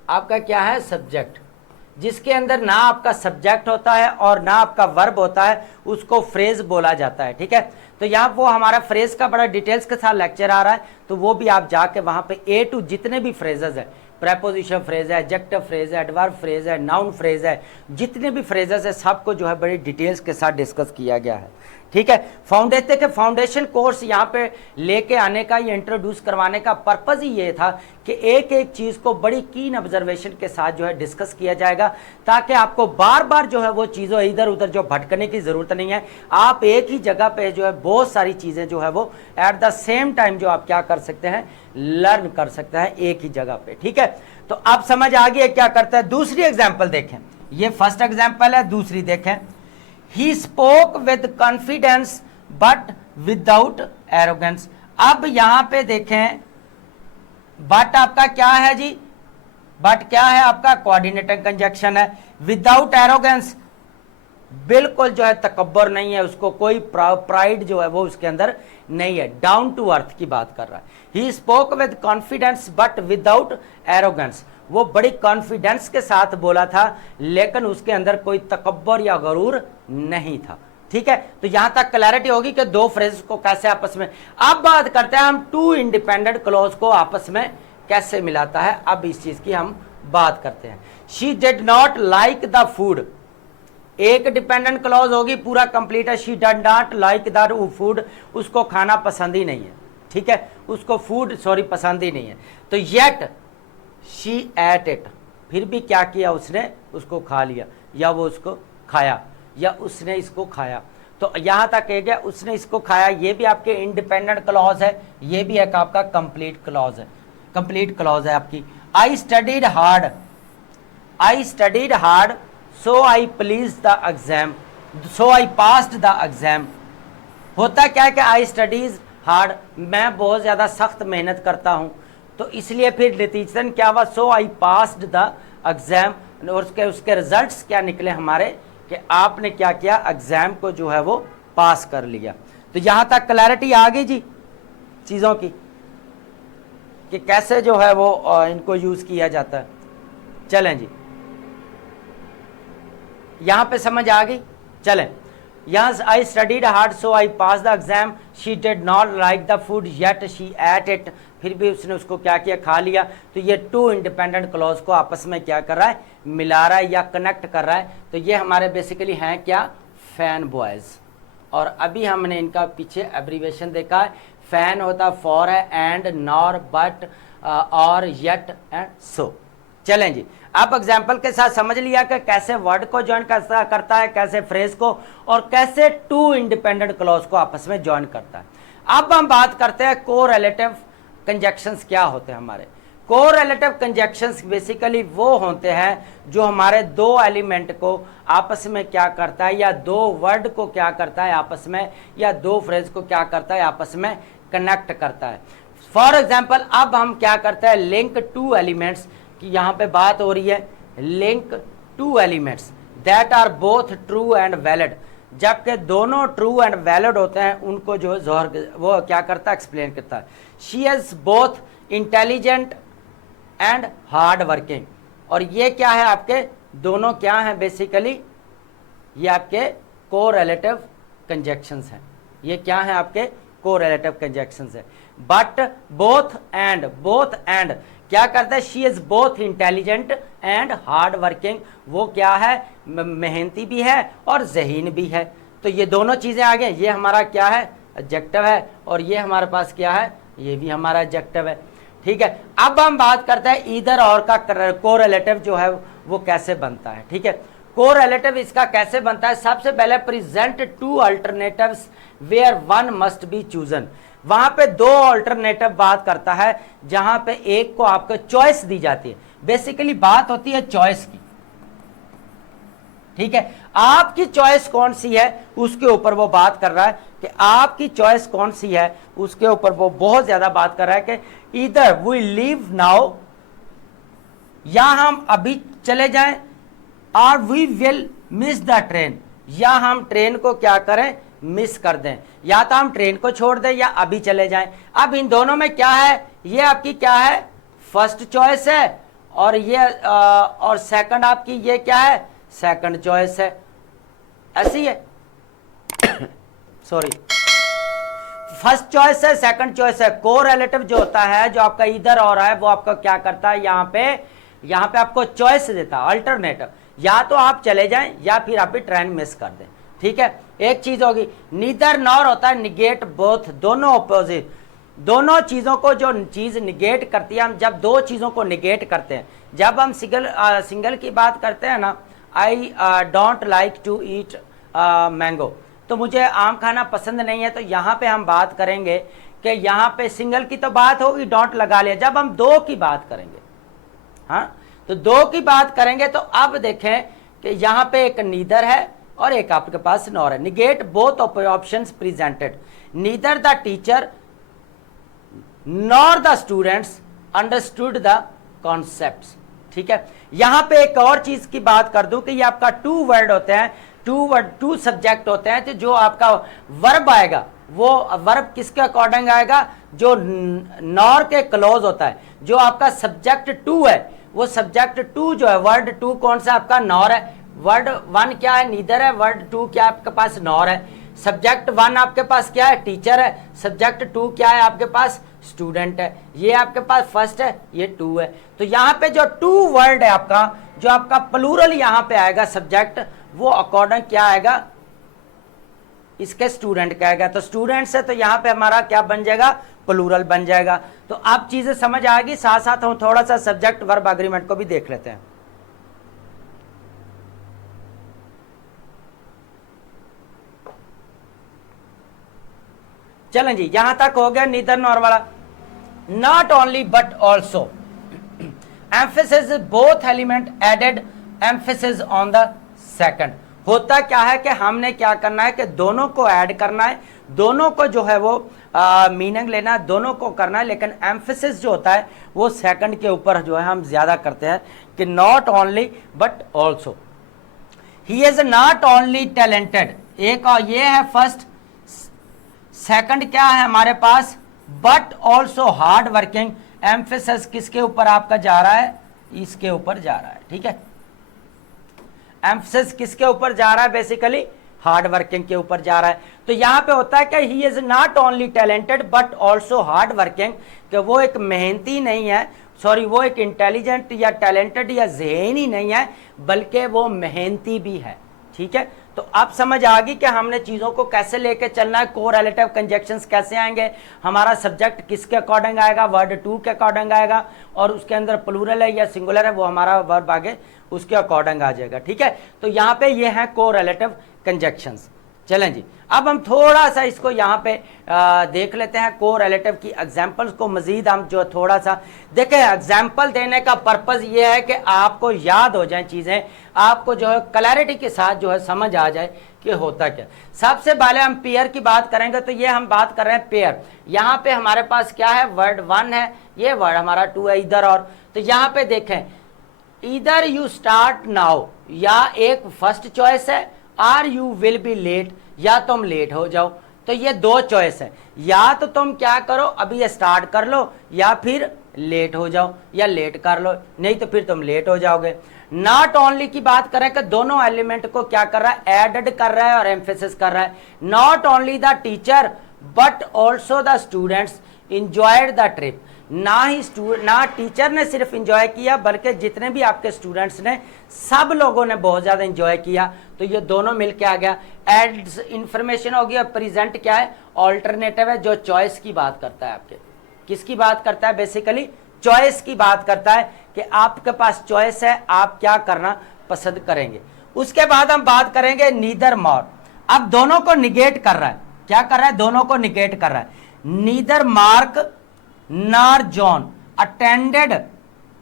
आपका क्या है, सब्जेक्ट, जिसके अंदर ना आपका सब्जेक्ट होता है और ना आपका वर्ब होता है, उसको फ्रेज बोला जाता है। ठीक है, तो यहाँ वो हमारा फ्रेज का बड़ा डिटेल्स के साथ लेक्चर आ रहा है, तो वो भी आप जाके वहां पे ए टू जितने भी फ्रेजेस है, प्रेपोजिशन फ्रेज है, एडजेक्टिव फ्रेज है, एडवर्ब फ्रेज है, नाउन फ्रेज है, जितने भी फ्रेजेस है सबको जो है बड़ी डिटेल्स के साथ डिस्कस किया गया है। ठीक है, फाउंडेशन कोर्स यहाँ पे लेके आने का, ये इंट्रोड्यूस करवाने का पर्पज ही ये था कि एक एक चीज को बड़ी कीन ऑब्जर्वेशन के साथ जो है डिस्कस किया जाएगा, ताकि आपको बार बार जो है वो चीज़ों इधर उधर जो भटकने की जरूरत नहीं है। आप एक ही जगह पे जो है बहुत सारी चीजें जो है वो एट द सेम टाइम जो आप क्या कर सकते हैं, लर्न कर सकते हैं एक ही जगह पे। ठीक है, तो आप समझ आ गया क्या करता है। दूसरी एग्जाम्पल देखें, ये फर्स्ट एग्जाम्पल है, दूसरी देखें। He spoke with confidence but without arrogance। अब यहां पे देखें, बट आपका क्या है जी, बट क्या है आपका कोऑर्डिनेटर कंजक्शन है। विदाउट एरोगेंस, बिल्कुल जो है तकब्बर नहीं है, उसको कोई प्राइड जो है वो उसके अंदर नहीं है, डाउन टू अर्थ की बात कर रहा है। He spoke with confidence but without arrogance, वो बड़ी कॉन्फिडेंस के साथ बोला था, लेकिन उसके अंदर कोई तकब्बर या गरूर नहीं था। ठीक है, तो यहां तक क्लैरिटी होगी कि दो फ्रेज को कैसे आपस में। अब बात करते हैं हम टू इंडिपेंडेंट क्लॉज को आपस में कैसे मिलाता है। अब इस चीज की हम बात करते हैं। She did not like the food, एक डिपेंडेंट क्लॉज होगी, पूरा कंप्लीट है। She did not like the food, उसको खाना पसंद ही नहीं है। ठीक है, उसको फूड पसंद ही नहीं है। तो येट शी एट इट, फिर भी क्या किया उसने, उसको खा लिया, या वो उसको खाया, या उसने इसको खाया। तो यहां तक कह गया उसने इसको खाया, ये भी आपके इंडिपेंडेंट क्लॉज है, ये भी एक आपका कंप्लीट क्लॉज है, कंप्लीट क्लॉज है आपकी। I studied hard, I studied hard so I please the exam, so I passed the exam. होता क्या है कि आई स्टडीज हार्ड, मैं बहुत ज्यादा सख्त मेहनत करता हूं, तो इसलिए फिर नतीजतन क्या हुआ, सो आई पास्ड द एग्जाम, और उसके रिजल्ट्स क्या निकले हमारे कि आपने क्या किया, एग्जाम को जो है वो पास कर लिया। तो यहां तक क्लैरिटी आ गई जी चीजों की कि कैसे जो है वो इनको यूज किया जाता है। चलें जी, यहां पे समझ आ गई। चलें, यहां I studied hard so I pass the exam, she did not like the food yet she at it, फिर भी उसने उसको क्या किया, खा लिया। तो ये टू इंडिपेंडेंट क्लॉज को आपस में क्या कर रहा है, मिला रहा है या कनेक्ट कर रहा है। तो ये हमारे बेसिकली हैं क्या, फैन बॉयज। और अभी हमने इनका पीछे एब्रीवेशन देखा है, फैन होता फॉर है, एंड, नॉर, बट, और, यट एंड सो। चलें जी, आप एग्जाम्पल के साथ समझ लिया कि कैसे वर्ड को ज्वाइन करता है, कैसे फ्रेज को, और कैसे टू इंडिपेंडेंट क्लॉज को आपस में ज्वाइन करता है। अब हम बात करते हैं कोरिलेटिव कंजक्शंस क्या होते हैं हमारे। कोरिलेटिव कंजक्शंस बेसिकली वो होते हैं जो हमारे दो एलिमेंट को आपस में क्या करता है, या दो वर्ड को क्या करता है आपस में, या दो फ्रेज को क्या करता है आपस में कनेक्ट करता है। फॉर एग्जाम्पल अब हम क्या करते हैं, लिंक टू एलिमेंट्स की यहाँ पे बात हो रही है, link two elements that are both true and valid, जबकि दोनों ट्रू एंड वैलिड होते हैं उनको जो जोहर वो क्या करता है, एक्सप्लेन करता है। She is both intelligent and hard working, और ये क्या है आपके दोनों क्या हैं बेसिकली, ये आपके कोरिलेटिव कंजक्शंस हैं। ये क्या है आपके कोरिलेटिव कंजक्शंस है। बट बोथ एंड क्या करता है, she is both intelligent and hard working, वो क्या है मेहनती भी है और ज़हीन भी है। तो ये दोनों चीज़ें आ गई, ये हमारा क्या है एडजेक्टिव है, और ये हमारे पास क्या है, ये भी हमारा एडजेक्टिव है। ठीक है, अब हम बात करते हैं ईदर और का कोरिलेटिव जो है वो कैसे बनता है। ठीक है, कोरिलेटिव इसका कैसे बनता है, सबसे पहले present two alternatives where one must be chosen. वहां पे दो अल्टरनेटिव बात करता है जहां पे एक को आपको चॉइस दी जाती है। बेसिकली बात होती है चॉइस की। ठीक है, आपकी चॉइस कौन सी है उसके ऊपर वो बात कर रहा है कि आपकी चॉइस कौन सी है, उसके ऊपर वो बहुत ज्यादा बात कर रहा है कि इधर वी लीव नाउ, या हम अभी चले जाएं, और we will miss the train, या हम ट्रेन को क्या करें मिस कर दें, या तो हम ट्रेन को छोड़ दें या अभी चले जाएं। अब इन दोनों में क्या है, ये आपकी क्या है फर्स्ट चॉइस है, और ये और सेकंड आपकी ये क्या है सेकंड चॉइस है, ऐसी है सॉरी फर्स्ट चॉइस है सेकंड चॉइस है। कोरिलेटिव जो होता है जो आपका इधर और है वो आपका क्या करता है, यहाँ पे आपको चॉइस देता है अल्टरनेटिव, या तो आप चले जाएं या फिर आप भी ट्रेन मिस कर दें। ठीक है, एक चीज होगी नीदर नॉर होता है निगेट बोथ, दोनों ऑपोजिट, दोनों चीजों को जो चीज निगेट करती है, हम जब दो चीजों को निगेट करते हैं, जब हम सिंगल की बात करते हैं ना, I don't like to eat mango, तो मुझे आम खाना पसंद नहीं है, तो यहाँ पे हम बात करेंगे कि यहाँ पे सिंगल की तो बात होगी, डोंट लगा लिया। जब हम दो की बात करेंगे, हाँ तो दो की बात करेंगे, तो अब देखें कि यहाँ पे एक नीदर है और एक आपके पास नॉर है। Negate both options presented, neither the teacher nor the students understood the concepts. ठीक है, यहां पे एक और चीज की बात कर दूं कि ये आपका टू वर्ड होते हैं, टू सब्जेक्ट होते हैं, तो जो आपका वर्ब आएगा वो वर्ब किसके अकॉर्डिंग आएगा, जो नॉर के क्लोज होता है। जो आपका सब्जेक्ट टू है वो सब्जेक्ट टू जो है, वर्ड टू कौन सा आपका नॉर है, वर्ड वन क्या है नीदर है, वर्ड टू क्या आपके पास नॉर है, सब्जेक्ट वन आपके पास क्या है टीचर है, सब्जेक्ट टू क्या है आपके पास स्टूडेंट है, ये आपके पास फर्स्ट है ये टू है। तो यहाँ पे जो टू वर्ड है आपका, जो आपका प्लूरल यहाँ पे आएगा सब्जेक्ट, वो अकॉर्डिंग क्या आएगा इसके स्टूडेंट का आएगा। तो स्टूडेंट से तो यहाँ पे हमारा क्या बन जाएगा प्लूरल बन जाएगा। तो आप चीजें समझ आएगी, साथ साथ हम थोड़ा सा सब्जेक्ट वर्ब एग्रीमेंट को भी देख लेते हैं। चलें जी, यहां तक हो गया नीदर नॉर वाला। Not only but also, emphasis both element added emphasis on the second. होता क्या है कि हमने क्या करना है कि दोनों को ऐड करना है, दोनों को जो है वो मीनिंग लेना है, दोनों को करना है, लेकिन एम्फेसिस जो होता है वो सेकंड के ऊपर जो है हम ज्यादा करते हैं कि not only but also. He is not only talented, एक और ये है फर्स्ट, सेकंड क्या है हमारे पास but also hard working. Emphasis किसके ऊपर आपका जा रहा है, इसके ऊपर जा रहा है। ठीक है, एम्फेसिस किसके ऊपर जा रहा है बेसिकली हार्ड वर्किंग के ऊपर जा रहा है। तो यहां पे होता है कि ही is not only talented but also hard working, कि वो एक मेहनती नहीं है, सॉरी वो एक इंटेलिजेंट या टैलेंटेड या ज़हनी नहीं है, बल्कि वो मेहनती भी है। ठीक है, तो अब समझ आ गई कि हमने चीज़ों को कैसे लेके चलना है, कोरिलेटिव कंजक्शंस कैसे आएंगे, हमारा सब्जेक्ट किसके अकॉर्डिंग आएगा, वर्ड टू के अकॉर्डिंग आएगा, और उसके अंदर प्लूरल है या सिंगुलर है वो हमारा वर्ब आगे उसके अकॉर्डिंग आ जाएगा। ठीक है, तो यहाँ पे ये है कोरिलेटिव कंजक्शंस। चलें जी, अब हम थोड़ा सा इसको यहाँ पे देख लेते हैं कोरिलेटिव की एग्जांपल्स को मजीद हम जो थोड़ा सा देखें। एग्जांपल देने का पर्पज़ ये है कि आपको याद हो जाए चीज़ें, आपको जो है क्लैरिटी के साथ जो है समझ आ जाए कि होता क्या। सबसे पहले हम पेयर की बात करेंगे, तो ये हम बात कर रहे हैं पेयर। यहाँ पे हमारे पास क्या है, वर्ड 1 है, ये वर्ड हमारा 2 है, इधर और। तो यहाँ पे देखें, इधर यू स्टार्ट नाउ, या एक फर्स्ट चॉइस है, or you will be late, या तुम लेट हो जाओ। तो ये दो चॉइस है, या तो तुम क्या करो अभी ये स्टार्ट कर लो, या फिर लेट हो जाओ, या लेट कर लो, नहीं तो फिर तुम लेट हो जाओगे। नॉट ओनली की बात करें कि दोनों एलिमेंट को क्या कर रहा है, एडेड कर रहा है और एम्फेसिस कर रहा है। Not only the teacher but also the students enjoyed the trip, ना टीचर ने सिर्फ इंजॉय किया बल्कि जितने भी आपके स्टूडेंट्स ने, सब लोगों ने बहुत ज़्यादा इंजॉय किया। तो ये दोनों मिलके आ गया। एड्स इंफॉर्मेशन हो गया। प्रेजेंट क्या है, ऑल्टरनेटिव है, जो चॉइस की बात करता है। आपके किसकी बात करता है, बेसिकली चॉइस की बात करता है कि आपके पास चॉइस है, आप क्या करना पसंद करेंगे। उसके बाद हम बात करेंगे नीदर मार्क। अब दोनों को निगेट कर रहा है, क्या कर रहा है, दोनों को निगेट कर रहा है। Neither mark nor John attended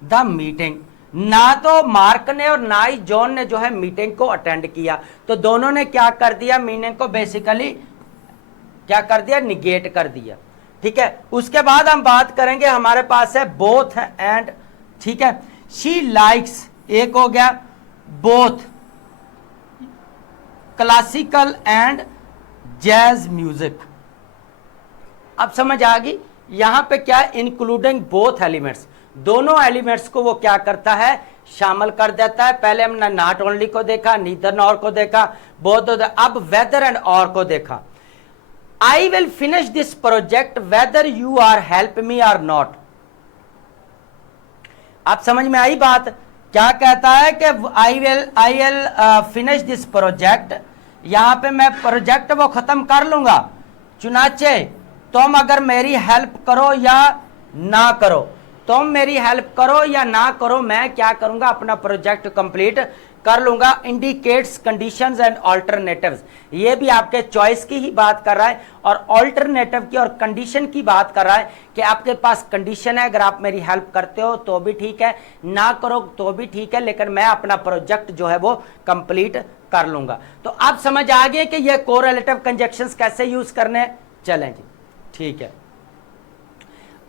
the meeting, ना तो मार्क ने और ना ही जॉन ने जो है मीटिंग को अटेंड किया। तो दोनों ने क्या कर दिया, मीनिंग को बेसिकली क्या कर दिया, निगेट कर दिया। ठीक है, उसके बाद हम बात करेंगे, हमारे पास है बोथ एंड। ठीक है, शी लाइक्स एक हो गया, both classical and jazz music. अब समझ आ गई, यहां पे क्या इंक्लूडिंग बोथ एलिमेंट्स, दोनों एलिमेंट्स को वो क्या करता है, शामिल कर देता है। पहले हमने नॉट ओनली को देखा, नीदर नॉर को देखा, बोथ, अब वेदर एंड और को देखा। I will finish this project whether you are help me or not. आप समझ में आई बात, क्या कहता है कि I will finish this project, यहां पे मैं प्रोजेक्ट वो खत्म कर लूंगा, चुनाचे तुम अगर मेरी हेल्प करो या ना करो, तुम मेरी हेल्प करो या ना करो, मैं क्या करूंगा, अपना प्रोजेक्ट कंप्लीट कर लूंगा। इंडिकेट्स कंडीशंस एंड ऑल्टरनेटिव्स, ये भी आपके चॉइस की ही बात कर रहा है, और ऑल्टरनेटिव की और कंडीशन की बात कर रहा है कि आपके पास कंडीशन है, अगर आप मेरी हेल्प करते हो तो भी ठीक है, ना करो तो भी ठीक है, लेकिन मैं अपना प्रोजेक्ट जो है वो कंप्लीट कर लूंगा। तो आप समझ आ गए कि ये कोरिलेटिव कंजक्शंस कैसे यूज करने। चलें जी, ठीक है,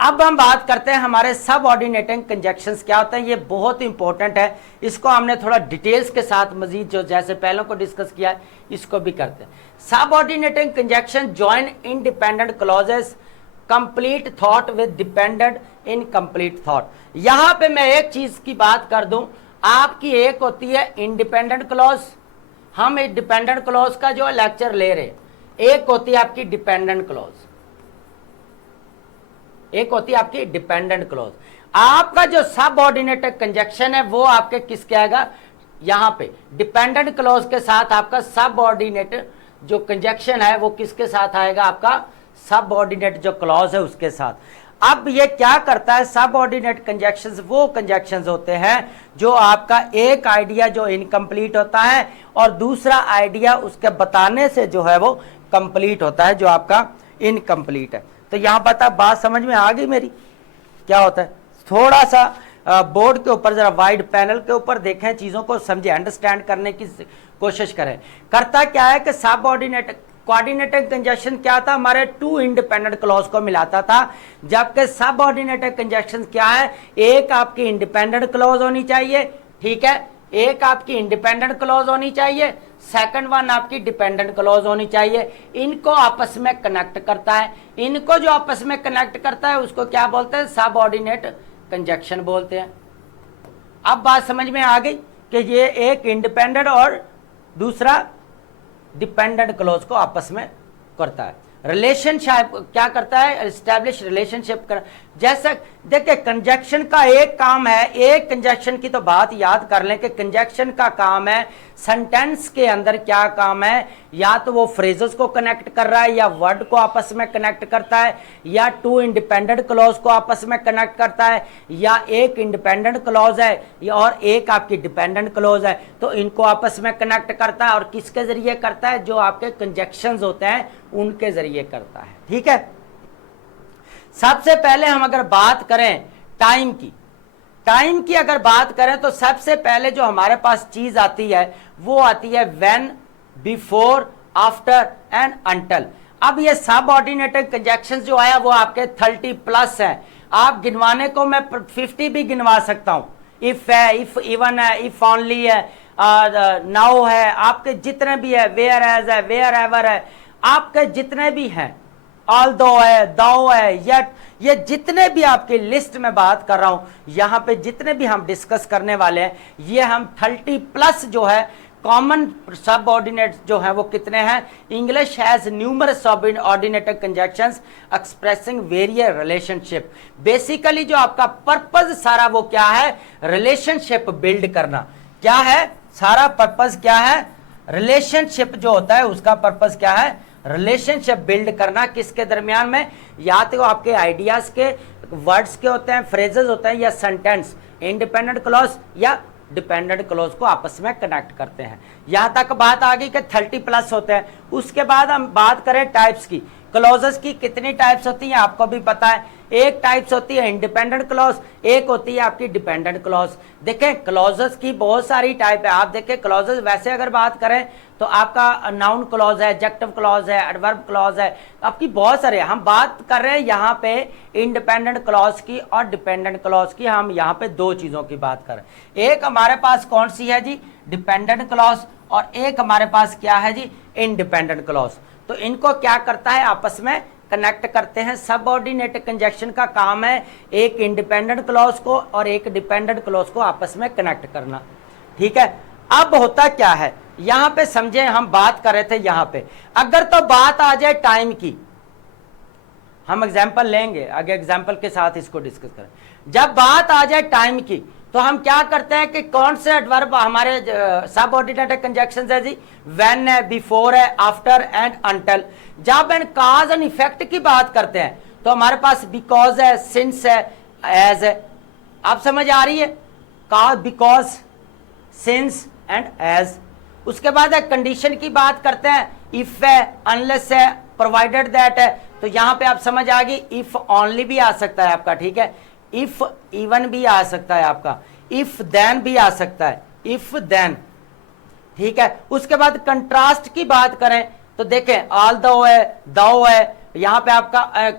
अब हम बात करते हैं हमारे सब ऑर्डिनेटिंग कंजक्शंस क्या होते हैं। ये बहुत इंपॉर्टेंट है, इसको हमने थोड़ा डिटेल्स के साथ मजीद जो जैसे पहले को डिस्कस किया है इसको भी करते हैं। Subordinating conjunction join independent clauses complete thought with dependent incomplete thought. यहां पे मैं एक चीज की बात कर दूं, आपकी एक होती है इंडिपेंडेंट क्लॉज, हम एक डिपेंडेंट क्लॉज का जो लेक्चर ले रहे, एक होती है आपकी डिपेंडेंट क्लॉज, एक होती है आपकी डिपेंडेंट क्लॉज। आपका जो सब ऑर्डिनेट कंजक्शन है वो आपके किसके आएगा, यहां पे डिपेंडेंट क्लॉज के साथ आपका सब ऑर्डिनेट जो कंजक्शन है वो किसके साथ आएगा, आपका सब ऑर्डिनेट जो क्लॉज है उसके साथ। अब ये क्या करता है, सब ऑर्डिनेट कंजक्शंस वो कंजक्शंस होते हैं जो आपका एक आइडिया जो इनकम्प्लीट होता है और दूसरा आइडिया उसके बताने से जो है वो कंप्लीट होता है, जो आपका इनकम्प्लीट है। तो यहां पर बात समझ में आ गई मेरी, क्या होता है, थोड़ा सा बोर्ड के ऊपर जरा वाइड पैनल के ऊपर देखें, चीजों को समझे, अंडरस्टैंड करने की कोशिश करें। करता क्या है कि सब ऑर्डिनेट कोऑर्डिनेटेड कंजक्शन क्या था, हमारे टू इंडिपेंडेंट क्लॉज को मिलाता था, जबकि सब ऑर्डिनेटेड कंजक्शन क्या है, एक आपकी इंडिपेंडेंट क्लॉज होनी चाहिए, ठीक है, एक आपकी इंडिपेंडेंट क्लॉज होनी चाहिए, सेकंड वन आपकी डिपेंडेंट क्लॉज होनी चाहिए। इनको आपस में कनेक्ट करता है, इनको जो आपस में कनेक्ट करता है उसको क्या बोलते हैं, सब ऑर्डिनेट कंजक्शन बोलते हैं। अब बात समझ में आ गई कि ये एक इंडिपेंडेंट और दूसरा डिपेंडेंट क्लॉज को आपस में करता है। रिलेशनशिप क्या करता है, एस्टैब्लिश रिलेशनशिप जैसे देखिए कंजक्शन का एक काम है, एक कंजक्शन की तो बात याद कर लें कि कंजक्शन का काम है सेंटेंस के अंदर क्या काम है, या तो वो फ्रेजेस को कनेक्ट कर रहा है, या वर्ड को आपस में कनेक्ट करता है, या टू इंडिपेंडेंट क्लॉज को आपस में कनेक्ट करता है, या एक इंडिपेंडेंट क्लॉज है और एक आपकी डिपेंडेंट क्लॉज है, तो इनको आपस में कनेक्ट करता है। और किसके जरिए करता है? जो आपके कंजक्शंस होते हैं उनके जरिए करता है। ठीक है, सबसे पहले हम अगर बात करें टाइम की, टाइम की अगर बात करें तो सबसे पहले जो हमारे पास चीज आती है वो आती है when, before, after and until. अब ये सब ऑर्डिनेटेड कंजक्शंस जो आया वो आपके 30 प्लस है। आप गिनवाने को मैं 50 भी गिनवा सकता हूं। इफ है, इफ इवन है, इफ ओनली है, नाउ है, आपके जितने भी है, वेयर एज है, वेयर एवर है, आपके जितने भी हैं, ऑल दो है, दो है, येट, ये जितने भी आपके लिस्ट में बात कर रहा हूं, यहां पे जितने भी हम डिस्कस करने वाले हैं, ये हम 30 प्लस जो है कॉमन सब ऑर्डिनेट जो है वो कितने हैं? English has numerous ordinated conjunctions expressing various relationship. Basically जो आपका पर्पज सारा वो क्या है? रिलेशनशिप बिल्ड करना। क्या है सारा पर्पज? क्या है? रिलेशनशिप जो होता है उसका पर्पज क्या है? रिलेशनशिप बिल्ड करना। किसके दरमियान में? या तो आपके आइडियाज के, वर्ड्स के होते हैं, फ्रेजेस होते हैं, या सेंटेंस इंडिपेंडेंट क्लॉज या डिपेंडेंट क्लॉज को आपस में कनेक्ट करते हैं। यहां तक बात आ गई कि 30 प्लस होते हैं। उसके बाद हम बात करें टाइप्स की। क्लॉजेस की कितनी टाइप्स होती हैं आपको भी पता है। एक टाइप्स होती है इंडिपेंडेंट क्लॉज, एक होती है आपकी डिपेंडेंट क्लॉज। देखें क्लॉजेस की बहुत सारी टाइप है। आप देखें क्लॉजेस वैसे अगर बात करें तो आपका नाउन क्लॉज है, एडजेक्टिव क्लॉज है, एडवर्ब क्लॉज है, आपकी बहुत सारे। हम बात कर रहे हैं यहाँ पे इंडिपेंडेंट क्लॉज की और डिपेंडेंट क्लॉज की। हम यहाँ पे दो चीजों की बात कर रहे हैं। एक हमारे पास कौन सी है जी? डिपेंडेंट क्लॉज, और एक हमारे पास क्या है जी? Independent clause. तो इनको क्या करता है? आपस में कनेक्ट करते हैं। सबऑर्डिनेट कंजक्शन का काम है एक इंडिपेंडेंट क्लॉज को और एक डिपेंडेंट क्लॉज को आपस में कनेक्ट करना। ठीक है, अब होता क्या है यहां पे समझे, हम बात कर रहे थे यहां पे, अगर तो बात आ जाए टाइम की, हम एग्जांपल लेंगे आगे, एग्जांपल के साथ इसको डिस्कस करें। जब बात आ जाए टाइम की तो हम क्या करते हैं कि कौन से एडवर्ब हमारे सबऑर्डिनेट कंजक्शंस है जी? व्हेन है, बिफोर है, आफ्टर एंड अंटिल। जब एंड काज एंड इफेक्ट की बात करते हैं तो हमारे पास बिकॉज है, सिंस है, एज है। आप समझ आ रही है? काज, बिकॉज, सिंस एंड एज। उसके बाद है कंडीशन की बात करते हैं, इफ है, अनलेस है, प्रोवाइडेड दैट है। तो यहां पे आप समझ आ गई, इफ ओनली भी आ सकता है आपका। ठीक है, इफ इवन भी आ सकता है आपका, इफ देन भी आ सकता है, इफ देन। ठीक है, उसके बाद कंट्रास्ट की बात करें तो देखें ऑल दो है, दो है, यहां पे आपका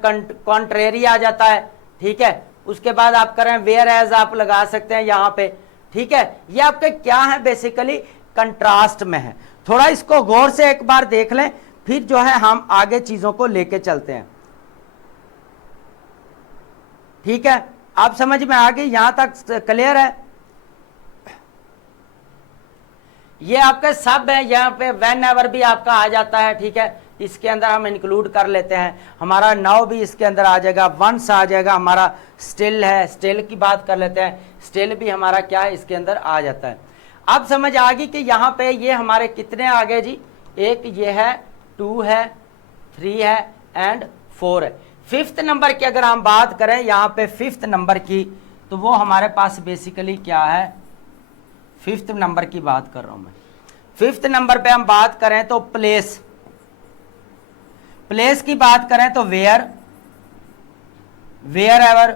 कॉन्ट्रेरी आ जाता है। ठीक है, उसके बाद आप करें वेयर एज आप लगा सकते हैं यहां पे। ठीक है, ये आपके क्या है? बेसिकली कंट्रास्ट में है। थोड़ा इसको गौर से एक बार देख लें, फिर जो है हम आगे चीजों को लेके चलते हैं। ठीक है, आप समझ में आ गई? यहां तक क्लियर है? ये आपके सब है, यहाँ पे व्हेन एवर भी आपका आ जाता है। ठीक है, इसके अंदर हम इंक्लूड कर लेते हैं। हमारा नाउ भी इसके अंदर आ जाएगा, वंस आ जाएगा, हमारा स्टिल है, स्टिल की बात कर लेते हैं, स्टिल भी हमारा क्या है? इसके अंदर आ जाता है। अब समझ आ गई कि यहाँ पे ये हमारे कितने आ गए जी? एक ये है, 2 है, 3 है एंड 4 है। फिफ्थ नंबर की अगर हम बात करें यहाँ पे फिफ्थ नंबर की, तो वो हमारे पास बेसिकली क्या है? फिफ्थ नंबर की बात कर रहा हूं मैं। फिफ्थ नंबर पे हम बात करें तो प्लेस, प्लेस की बात करें तो वेयर, वेयर एवर।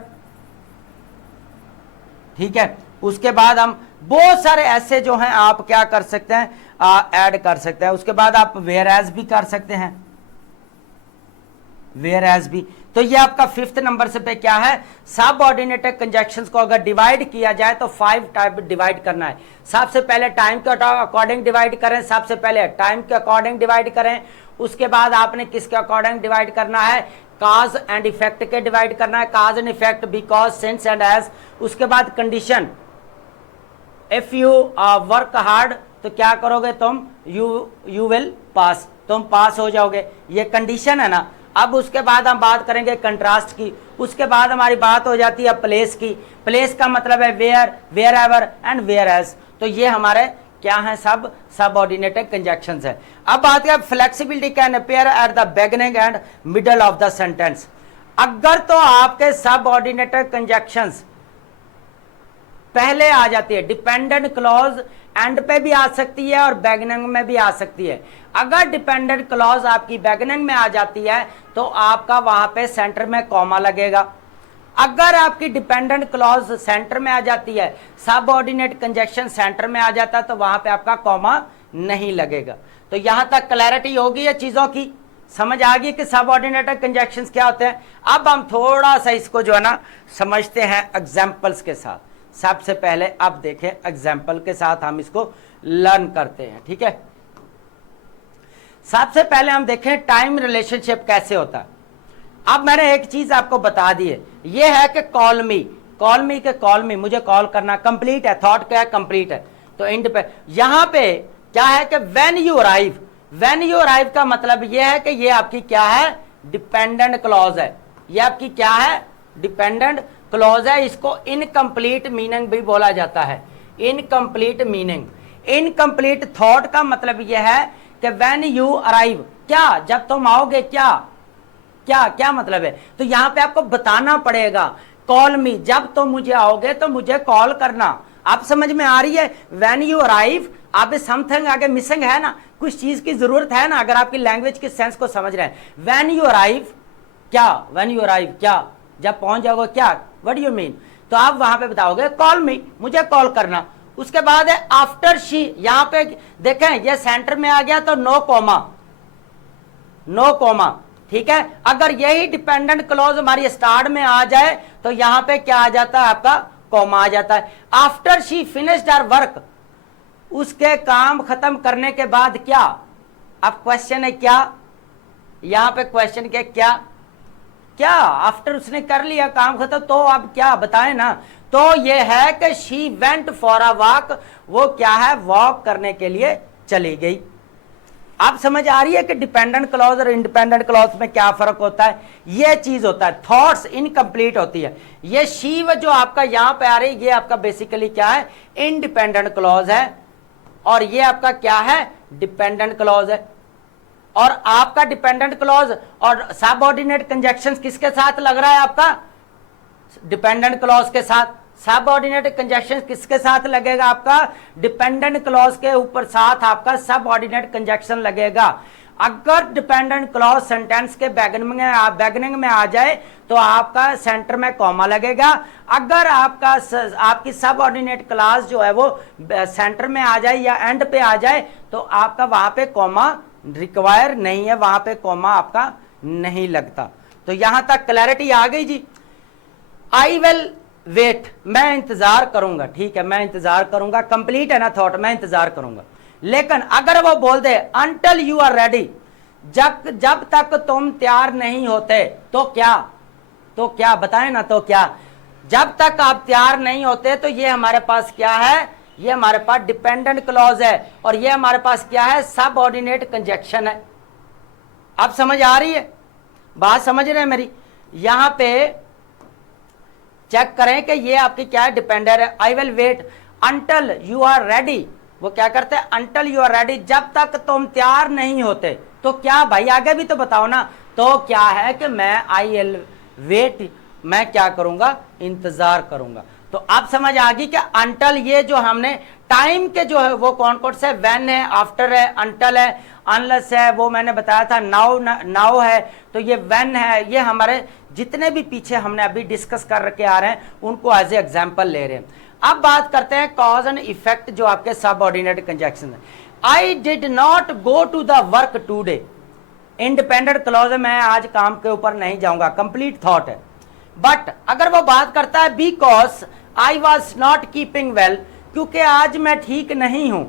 ठीक है, उसके बाद हम बहुत सारे ऐसे जो हैं आप क्या कर सकते हैं? ऐड कर सकते हैं। उसके बाद आप वेयर एज भी कर सकते हैं, वेयर एज भी। तो ये आपका फिफ्थ नंबर से पे क्या है? सब ऑर्डिनेटेड कंजक्शंस को अगर डिवाइड किया जाए तो 5 टाइप डिवाइड करना है। सबसे पहले टाइम के अकॉर्डिंग डिवाइड करें, सबसे पहले टाइम के अकॉर्डिंग डिवाइड करें। उसके बाद आपने किसके अकॉर्डिंग डिवाइड करना है? काज एंड इफेक्ट के डिवाइड करना है, cause and effect, because, since and as. उसके बाद condition, if you work hard तो क्या करोगे तुम? यू विल पास, तुम पास हो जाओगे। ये कंडीशन है ना। अब उसके बाद हम बात करेंगे कंट्रास्ट की, उसके बाद हमारी बात हो जाती है प्लेस की। प्लेस का मतलब है where, wherever and whereas. तो ये हमारे क्या है, सब सबऑर्डिनेटेड कंजक्शंस है। अब बात करें flexibility can appear at the beginning and middle of the sentence. अगर तो आपके सबऑर्डिनेटेड कंजक्शंस पहले आ जाती है, डिपेंडेंट क्लॉज एंड पे भी आ सकती है और बिगिनिंग में भी आ सकती है। अगर डिपेंडेंट क्लॉज आपकी बिगिनिंग में आ जाती है तो आपका वहां पे सेंटर में कॉमा लगेगा। अगर आपकी डिपेंडेंट क्लॉज सेंटर में आ जाती है, सबऑर्डिनेट कंजक्शन सेंटर में आ जाता है, तो वहां पे आपका कॉमा नहीं लगेगा। तो यहां तक क्लैरिटी होगी ये चीजों की, समझ आ गई कि सबऑर्डिनेटेड कंजक्शंस क्या होते हैं। अब हम थोड़ा सा इसको जो है ना समझते हैं एग्जांपल्स के साथ। सबसे पहले अब देखें एग्जांपल के साथ हम इसको लर्न करते हैं, ठीक है। सबसे पहले हम देखें टाइम रिलेशनशिप कैसे होता है। अब मैंने एक चीज आपको बता दी है, ये है कि कॉल मी, कॉल मी के कॉल मी, मुझे कॉल करना, कंप्लीट है, थॉट क्या है, कंप्लीट है। तो इंड पे यहां पे क्या है कि when you arrive, when you arrive का मतलब ये है कि ये आपकी क्या है, डिपेंडेंट क्लॉज है। ये आपकी क्या है, डिपेंडेंट क्लॉज है। इसको इनकम्प्लीट मीनिंग भी बोला जाता है, इनकम्प्लीट मीनिंग। इनकम्प्लीट थॉट का मतलब यह है कि व्हेन यू अराइव, क्या, जब तुम आओगे, क्या क्या क्या मतलब है। तो यहां पे आपको बताना पड़ेगा, कॉल मी, जब तुम मुझे आओगे तो मुझे कॉल करना। आप समझ में आ रही है, व्हेन यू अराइव, आप समथिंग आगे मिसिंग है ना, कुछ चीज की जरूरत है ना, अगर आपकी लैंग्वेज के सेंस को समझ रहे हैं। व्हेन यू अराइव क्या, व्हेन यू अराइव क्या, जब पहुंच जाओगे क्या, व्हाट यू मीन। तो आप वहां पे बताओगे कॉल मी, मुझे कॉल करना। उसके बाद है आफ्टर शी, यहां पे देखें ये सेंटर में आ गया तो नो कोमा, नो कोमा, ठीक है। अगर यही डिपेंडेंट क्लॉज हमारी स्टार्ट में आ जाए तो यहां पे क्या आ जाता है, आपका कॉमा आ जाता है। After she finished her work, उसके काम खत्म करने के बाद क्या। अब क्वेश्चन है क्या, यहां पे क्वेश्चन के क्या, क्या आफ्टर उसने कर लिया काम खत्म, तो अब क्या बताएं ना। तो ये है कि she went for a walk, वो क्या है, वॉक करने के लिए चली गई। आप समझ आ रही है कि डिपेंडेंट क्लॉज और इंडिपेंडेंट क्लॉज में क्या फर्क होता है। ये चीज होता है, थॉट्स इनकम्प्लीट होती है। ये शी जो आपका यहां पे आ रही है, ये आपका बेसिकली क्या है, इंडिपेंडेंट क्लॉज है, और ये आपका क्या है, डिपेंडेंट क्लॉज है। और आपका डिपेंडेंट क्लॉज और सबऑर्डिनेट कंजक्शन किसके साथ लग रहा है, आपका डिपेंडेंट क्लॉज के साथ। सबऑर्डिनेट कंजक्शन किसके साथ लगेगा, आपका डिपेंडेंट क्लॉज के ऊपर साथ आपका सबऑर्डिनेट कंजक्शन लगेगा। अगर डिपेंडेंट क्लॉज सेंटेंस के बिगिनिंग में आ जाए तो आपका सेंटर में कॉमा लगेगा। अगर आपकी सबऑर्डिनेट क्लॉज जो है वो सेंटर में आ जाए या एंड पे आ जाए तो आपका वहां पे कॉमा रिक्वायर नहीं है, वहां पे कॉमा आपका नहीं लगता। तो यहां तक क्लैरिटी आ गई जी। आई विल वेट, मैं इंतजार करूंगा, ठीक है, मैं इंतजार करूंगा, कंप्लीट है ना थॉट, मैं इंतजार करूंगा। लेकिन अगर वो बोल दे अंटिल यू आर रेडी, जब तक तुम तैयार नहीं होते, तो क्या, तो क्या बताएं ना, तो क्या, जब तक आप तैयार नहीं होते तो ये हमारे पास क्या है, ये हमारे पास डिपेंडेंट क्लॉज है, और ये हमारे पास क्या है, सबऑर्डिनेट कंजक्शन है। आप समझ आ रही है बात, समझ रहे हैं मेरी। यहां पे चेक करें कि ये आपकी क्या है, डिपेंडेंट है। I will wait until you are ready, वो क्या करते हैं, अंटिल यू आर रेडी, जब तक तुम तैयार नहीं होते। तो क्या भाई, आगे भी तो बताओ ना। तो क्या है कि मैं आई विल वेट, मैं क्या करूंगा, इंतजार करूंगा। तो आप समझ आ गई कि अंटिल, ये जो हमने टाइम के जो है वो कौन कौन से, व्हेन है, आफ्टर है, अंटिल है, अनलेस है, वो मैंने बताया था, नाउ है। तो ये व्हेन है, ये हमारे जितने भी पीछे हमने अभी डिस्कस कर रखे आ रहे हैं उनको एज ए एग्जाम्पल ले रहे हैं। अब बात करते हैं कॉज एंड इफेक्ट जो आपके सबऑर्डिनेट कंजक्शन है। I did not go to the work today, independent clause है, मैं आज काम के ऊपर नहीं जाऊंगा, कंप्लीट थॉट है। बट अगर वो बात करता है because I was not keeping well, क्योंकि आज मैं ठीक नहीं हूं,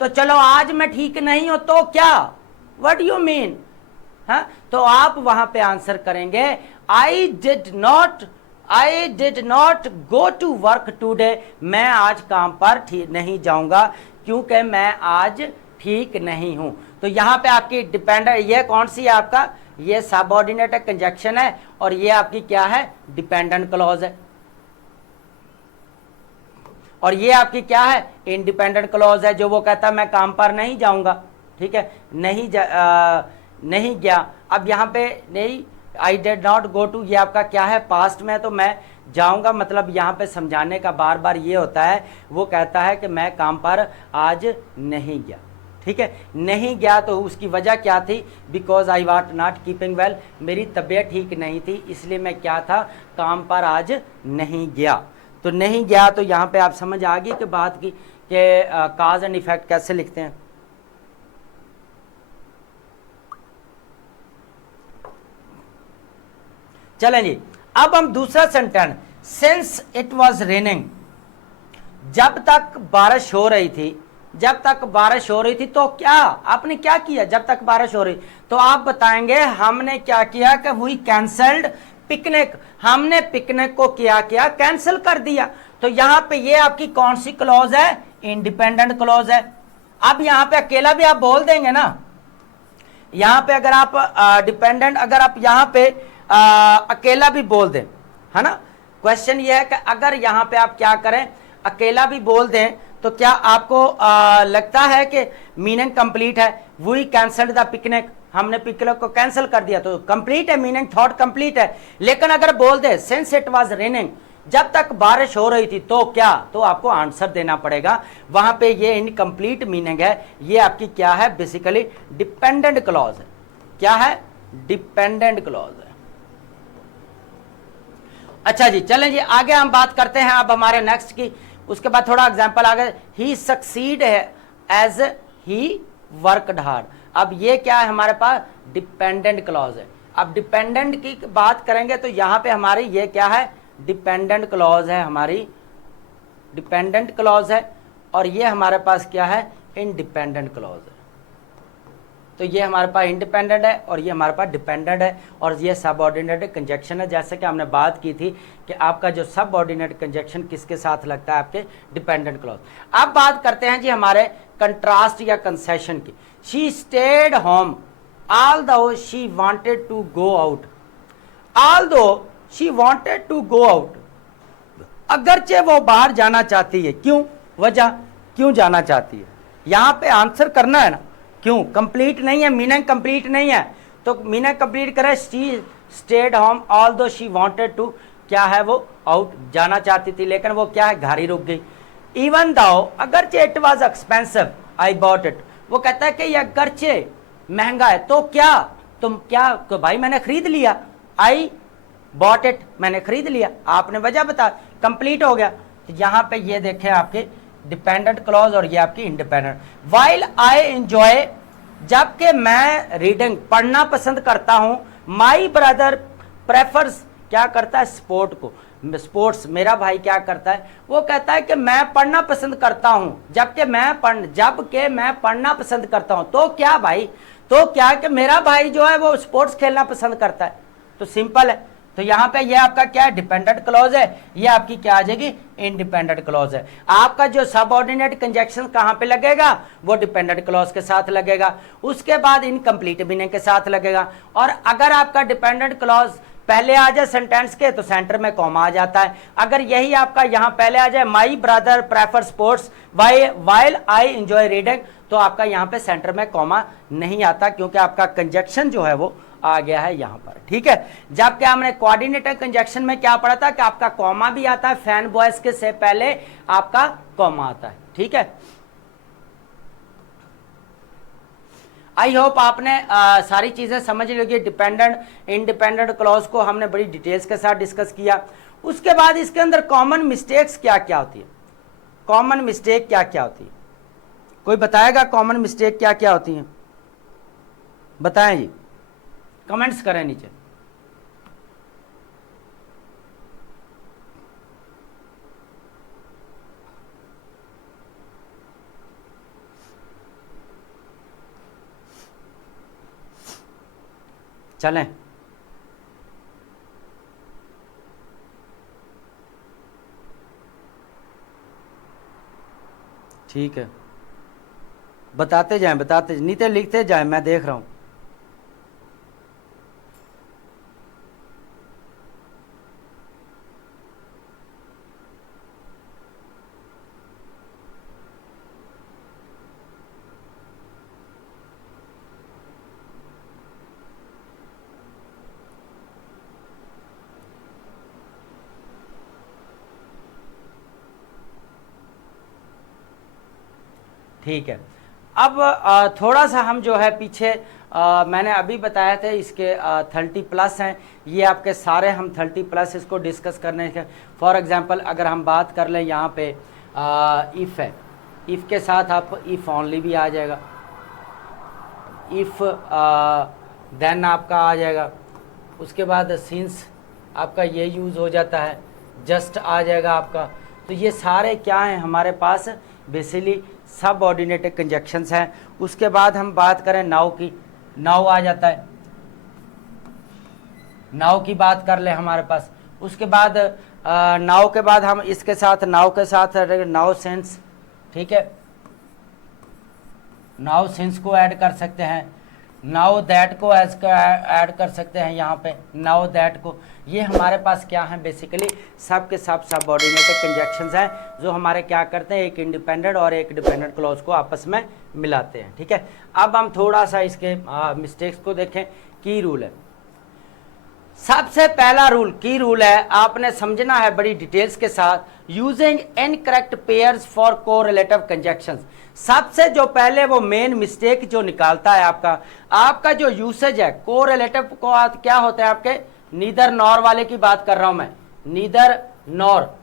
तो चलो आज मैं ठीक नहीं हूं तो क्या, व्हाट यू मीन, हाँ। तो आप वहां पे आंसर करेंगे I did not go to work today, मैं आज काम पर नहीं जाऊंगा क्योंकि मैं आज ठीक नहीं हूं। तो यहां पे आपकी डिपेंडेंट, ये कौन सी है, आपका ये सबऑर्डिनेट कंजक्शन है और ये आपकी क्या है, डिपेंडेंट क्लॉज है, और ये आपकी क्या है, इंडिपेंडेंट क्लॉज है, जो वो कहता है मैं काम पर नहीं जाऊंगा, ठीक है, नहीं गया। अब यहाँ पे नहीं, I did not go to, ये आपका क्या है, पास्ट में, तो मैं जाऊंगा, मतलब यहाँ पे समझाने का बार बार ये होता है, वो कहता है कि मैं काम पर आज नहीं गया, ठीक है, नहीं गया, तो उसकी वजह क्या थी, because I watt not keeping well, मेरी तबीयत ठीक नहीं थी, इसलिए मैं क्या था, काम पर आज नहीं गया। तो नहीं गया, तो यहाँ पे आप समझ आ गई कि बात की कि काज एंड इफेक्ट कैसे लिखते हैं। चलें जी, अब हम दूसरा sentence, since it was raining, जब तक बारिश हो रही थी, जब तक बारिश हो रही थी, तो क्या आपने क्या किया जब तक बारिश हो रही, तो आप बताएंगे हमने क्या किया कि वी कैंसल्ड पिकनिक, हमने पिकनिक को क्या किया, कैंसिल कर दिया। तो यहां पे ये आपकी कौन सी क्लॉज है, इंडिपेंडेंट क्लॉज है। अब यहां पे अकेला भी आप बोल देंगे ना, यहां पे अगर आप डिपेंडेंट, अगर आप यहां पे अकेला भी बोल दें, है ना, क्वेश्चन ये है कि अगर यहां पे आप क्या करें, अकेला भी बोल दें, तो क्या आपको लगता है कि मीनिंग कंप्लीट है, वी कैंसल्ड द पिकनिक, हमने पिकनिक को कैंसिल कर दिया, तो कंप्लीट है, मीनिंग थॉट कंप्लीट है। लेकिन अगर बोल दे सिंस इट वाज रेनिंग, जब तक बारिश हो रही थी, तो क्या, तो आपको आंसर देना पड़ेगा, वहां पे ये इनकम्प्लीट मीनिंग है, ये आपकी क्या है, बेसिकली डिपेंडेंट क्लॉज है। क्या है, डिपेंडेंट क्लॉज है। अच्छा जी, चलें जी आगे हम बात करते हैं अब हमारे नेक्स्ट की, उसके बाद थोड़ा एग्जांपल आगे, ही सक्सीड है एज ही वर्कड हार्ड। अब ये क्या है हमारे पास, डिपेंडेंट क्लॉज है। अब डिपेंडेंट की बात करेंगे तो यहां पे हमारी ये क्या है, डिपेंडेंट क्लॉज है, हमारी डिपेंडेंट क्लॉज है, और ये हमारे पास क्या है, इंडिपेंडेंट क्लॉज है। तो ये हमारे पास इंडिपेंडेंट है और ये हमारे पास डिपेंडेंट है, और ये सबऑर्डिनेट कंजक्शन है। जैसे कि हमने बात की थी कि आपका जो सबऑर्डिनेट कंजक्शन किसके साथ लगता है, आपके डिपेंडेंट क्लॉज। अब बात करते हैं जी हमारे कंट्रास्ट या कंसेशन की। She stayed home although she wanted to go out, although she wanted to go out, अगरचे वो बाहर जाना चाहती है, क्यों, वजह क्यों जाना चाहती है, यहां पे आंसर करना है ना, क्यों, कंप्लीट नहीं है, मीनिंग कंप्लीट नहीं है, तो मीनिंग कंप्लीट करें, she stayed home although she wanted to, क्या है वो, आउट, जाना चाहती थी, लेकिन वो क्या है, घर ही रुक गई। इवन दाओ, अगरचे it was expensive I bought it, वो कहता है कि ये अगरचे महंगा है, तो क्या, तुम क्या, तो भाई मैंने खरीद लिया, आई बॉट इट, मैंने खरीद लिया, आपने वजह बता, कंप्लीट हो गया। तो यहां पे ये देखें आपके डिपेंडेंट क्लॉज और ये आपकी इंडिपेंडेंट। वाइल आई एंजॉय, जबकि मैं रीडिंग पढ़ना पसंद करता हूं, माई ब्रदर प्रेफर्स, क्या करता है, स्पोर्ट को, स्पोर्ट्स, मेरा भाई क्या करता है, वो कहता है कि मैं पढ़ना पसंद करता हूं, जबकि मैं पढ़ना पसंद करता हूं, तो क्या भाई, तो क्या कि मेरा भाई जो है वो स्पोर्ट्स खेलना पसंद करता है, तो सिंपल है। तो यहां पे ये आपका क्या है, डिपेंडेंट क्लॉज है, ये आपकी क्या आ जाएगी, इंडिपेंडेंट क्लॉज है। आपका जो सबऑर्डिनेट कंजक्शन कहां पे लगेगा, वो डिपेंडेंट क्लॉज के साथ लगेगा, उसके बाद इनकम्प्लीट मीनिंग के साथ लगेगा। और अगर आपका डिपेंडेंट क्लॉज पहले आ जाए सेंटेंस के, तो सेंटर में कॉमा आ जाता है। अगर यही आपका यहां पहले आ जाए, my brother prefer sports while I enjoy reading, तो आपका यहां पे सेंटर में कॉमा नहीं आता, क्योंकि आपका कंजक्शन जो है वो आ गया है यहां पर, ठीक है। जबकि हमने कोऑर्डिनेटर कंजक्शन में क्या पढ़ा था कि आपका कॉमा भी आता है, फैन बॉयज के से पहले आपका कॉमा आता है, ठीक है। आई होप आपने सारी चीजें समझ ली। डिपेंडेंट इंडिपेंडेंट क्लॉज को हमने बड़ी डिटेल्स के साथ डिस्कस किया। उसके बाद इसके अंदर कॉमन मिस्टेक्स क्या क्या होती है, कॉमन मिस्टेक क्या क्या होती है, कोई बताएगा कॉमन मिस्टेक क्या क्या होती है, बताएं जी, कमेंट्स करें नीचे। चलें, ठीक है, बताते जाएं, नीचे लिखते जाएं, मैं देख रहा हूं। ठीक है। अब थोड़ा सा हम जो है पीछे मैंने अभी बताया था इसके 30+ हैं, ये आपके सारे हम 30+ इसको डिस्कस करने के। फॉर एग्जांपल अगर हम बात कर लें यहाँ पे इफ़ है, इफ़ के साथ आप इफ़ ओनली भी आ जाएगा, इफ़ देन आपका आ जाएगा, उसके बाद सिंस आपका ये यूज़ हो जाता है, जस्ट आ जाएगा आपका। तो ये सारे क्या हैं हमारे पास, बेसिकली सब ऑर्डिनेटेड कंजक्शंस हैं। उसके बाद हम बात करें नाउ की, नाउ आ जाता है, नाउ की बात कर ले हमारे पास। उसके बाद नाउ के बाद हम इसके साथ नाउ के साथ नाउ सेंस, ठीक है, नाउ सेंस को ऐड कर सकते हैं, नाउ दैट को एज ऐड कर सकते हैं यहाँ पे, नाउ दैट को। ये हमारे पास क्या है, बेसिकली सब के सब सबऑर्डिनेटेड कंजक्शंस हैं जो हमारे क्या करते हैं, एक इंडिपेंडेंट और एक डिपेंडेंट क्लॉज को आपस में मिलाते हैं। ठीक है, अब हम थोड़ा सा इसके मिस्टेक्स को देखें। की रूल है, सबसे पहला रूल की रूल है, आपने समझना है बड़ी डिटेल्स के साथ। Using incorrect pairs for correlative conjunctions, सबसे जो पहले वो मेन मिस्टेक जो निकालता है आपका जो यूसेज है कोरिलेटिव को क्या होता है आपके, नीदर नॉर वाले की बात कर रहा हूं मैं, नीदर नॉर,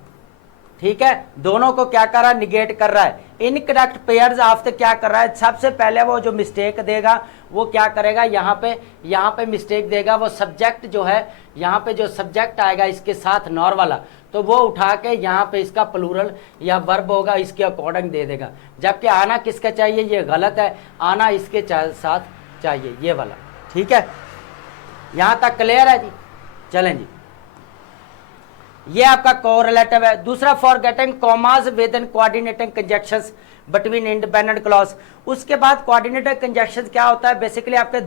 ठीक है, दोनों को क्या कर रहा है, निगेट कर रहा है। इनकरेक्ट पेयर्स आफ्टर क्या कर रहा है, सबसे पहले वो जो मिस्टेक देगा वो क्या करेगा, यहाँ पे मिस्टेक देगा, वो सब्जेक्ट जो है यहाँ पे जो सब्जेक्ट आएगा इसके साथ नॉर वाला, तो वो उठा के यहाँ पे इसका प्लूरल या वर्ब होगा इसके अकॉर्डिंग दे देगा, जबकि आना किसका चाहिए, ये गलत है, आना इसके साथ चाहिए ये वाला। ठीक है, यहाँ तक क्लियर है जी। चलें जी, ये आपका कोरिलेटिव है। दूसरा, forgetting commas with in coordinating conjunctions between independent clause. उसके बाद कोऑर्डिनेटेड कंजक्शन क्या होता है, बेसिकली आपके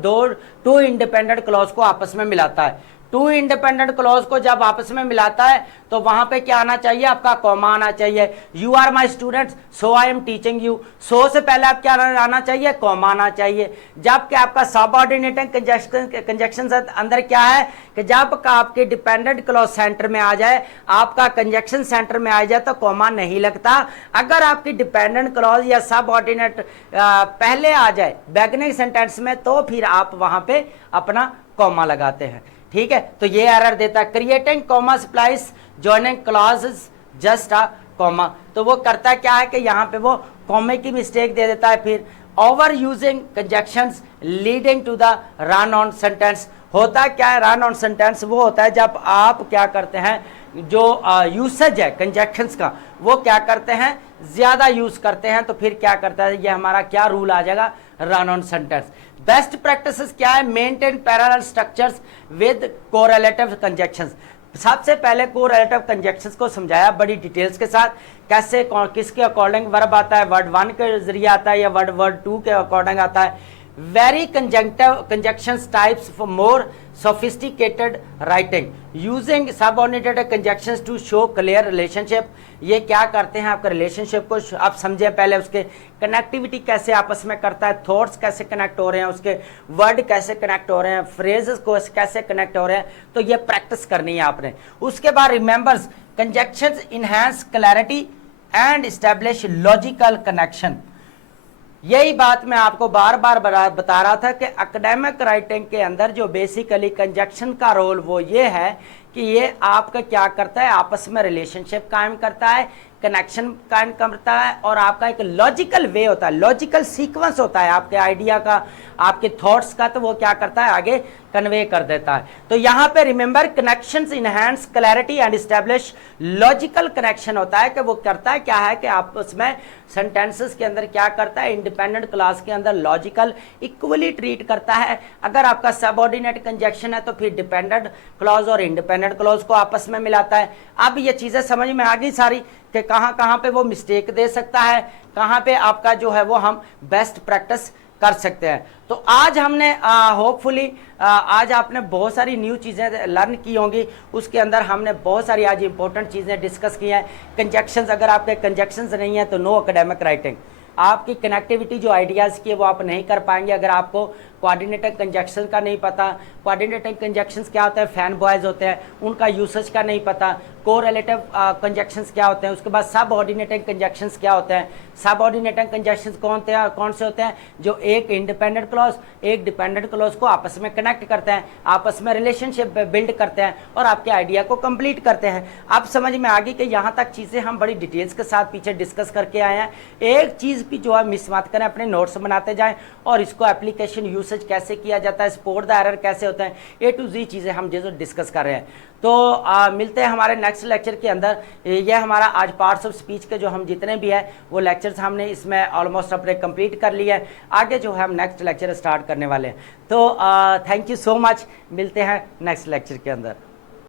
टू इंडिपेंडेंट क्लॉज को आपस में मिलाता है। टू इंडिपेंडेंट क्लॉज को जब आपस में मिलाता है तो वहां पे क्या आना चाहिए, आपका कॉमा आना चाहिए। You are my students so I am teaching you, so से पहले आप क्या आना चाहिए, कॉमा आना चाहिए। जबकि आपका सबऑर्डिनेटिंग कंजक्शन अंदर क्या है कि जब आपके डिपेंडेंट क्लॉज सेंटर में आ जाए, आपका कंजक्शन सेंटर में आ जाए तो कॉमा नहीं लगता। अगर आपकी डिपेंडेंट क्लॉज या सबऑर्डिनेट पहले आ जाए बिगिनिंग सेंटेंस में तो फिर आप वहां पे अपना कॉमा लगाते हैं। ठीक है, तो ये एरर देता है। Creating comma splice joining clauses just a comma, तो वो करता क्या है कि यहाँ पे वो कॉमे की मिस्टेक दे देता है। फिर over using conjunctions leading to the run on sentence, होता क्या है रन ऑन सेंटेंस, वो होता है जब आप क्या करते हैं, जो यूसेज है कंजक्शंस का वो क्या करते हैं, ज्यादा यूज करते हैं, तो फिर क्या करता है, ये हमारा क्या रूल आ जाएगा, run on sentence. Best practices क्या है, maintain parallel structures with correlative conjunctions. सबसे पहले कोरिलेटिव कंजक्शंस को समझाया बड़ी डिटेल्स के साथ, कैसे किसके अकॉर्डिंग वर्ब आता है, वर्ड 1 के जरिए आता है या वर्ड 2 के अकॉर्डिंग आता है। Very conjunctions types for more sophisticated writing using subordinated conjunctions to show clear relationship। ये क्या करते हैं, आपका रिलेशनशिप को आप समझे, पहले उसके कनेक्टिविटी कैसे आपस में करता है, थॉट्स कैसे कनेक्ट हो रहे हैं, उसके वर्ड कैसे कनेक्ट हो रहे हैं, फ्रेजेस को कैसे कनेक्ट हो रहे हैं, तो ये प्रैक्टिस करनी है आपने। उसके बाद remembers conjunctions enhance clarity and establish logical connection. यही बात मैं आपको बार बार बता रहा था कि एकेडमिक राइटिंग के अंदर जो बेसिकली कंजक्शन का रोल वो ये है कि ये आपका क्या करता है, आपस में रिलेशनशिप कायम करता है, कनेक्शन कायम करता है, और आपका एक लॉजिकल वे होता है, लॉजिकल सीक्वेंस होता है आपके आइडिया का, आपके थॉट्स का, तो वो क्या करता है आगे कन्वे कर देता है। तो यहाँ पे remember connections enhance clarity and establish logical connection होता है कि वो करता है क्या है कि आपस में सेंटेंसेस के अंदर क्या करता है, इंडिपेंडेंट क्लॉज के अंदर लॉजिकल इक्वली ट्रीट करता है। अगर आपका सबऑर्डिनेट कंजक्शन है तो फिर डिपेंडेंट क्लॉज और इंडिपेंडेंट क्लॉज को आपस में मिलाता है। अब ये चीजें समझ में आ गई सारी कि कहाँ कहाँ पे वो मिस्टेक दे सकता है, कहाँ पे आपका जो है वो हम बेस्ट प्रैक्टिस कर सकते हैं। तो आज हमने होपफुली आज आपने बहुत सारी न्यू चीज़ें लर्न की होंगी, उसके अंदर हमने बहुत सारी आज इंपॉर्टेंट चीज़ें डिस्कस की हैं। कंजक्शंस, अगर आपके कंजक्शंस नहीं है तो नो एकेडमिक राइटिंग, आपकी कनेक्टिविटी जो आइडियाज़ की है वो आप नहीं कर पाएंगे अगर आपको कोऑर्डिनेटेड कंजक्शन का नहीं पता। कोऑर्डिनेटेड कंजक्शंस क्या होता है, फैन बॉयज़ होते हैं, उनका यूसेज का नहीं पता। कोरिलेटिव कंजक्शंस क्या होते हैं, उसके बाद सबऑर्डिनेटिंग कंजक्शंस क्या होते हैं। सबऑर्डिनेटिंग कंजक्शंस कौन से होते हैं, जो एक इंडिपेंडेंट क्लॉज एक डिपेंडेंट क्लॉज को आपस में कनेक्ट करते हैं, आपस में रिलेशनशिप बिल्ड करते हैं और आपके आइडिया को कंप्लीट करते हैं। अब समझ में आ गई कि यहाँ तक चीज़ें हम बड़ी डिटेल्स के साथ पीछे डिस्कस करके आए हैं। एक चीज़ भी जो है मिस मत करें, अपने नोट्स बनाते जाएं और इसको एप्लीकेशन यूसेज कैसे किया जाता है, स्पॉट द एरर कैसे होता है, A to Z चीज़ें हम जो डिस्कस कर रहे हैं। तो मिलते हैं हमारे नेक्स्ट लेक्चर के अंदर। ये हमारा आज पार्ट्स ऑफ स्पीच के जो हम जितने भी है वो लेक्चर्स हमने इसमें ऑलमोस्ट अपने कंप्लीट कर लिया है। आगे जो है हम नेक्स्ट लेक्चर स्टार्ट करने वाले हैं। तो थैंक यू सो मच, मिलते हैं नेक्स्ट लेक्चर के अंदर।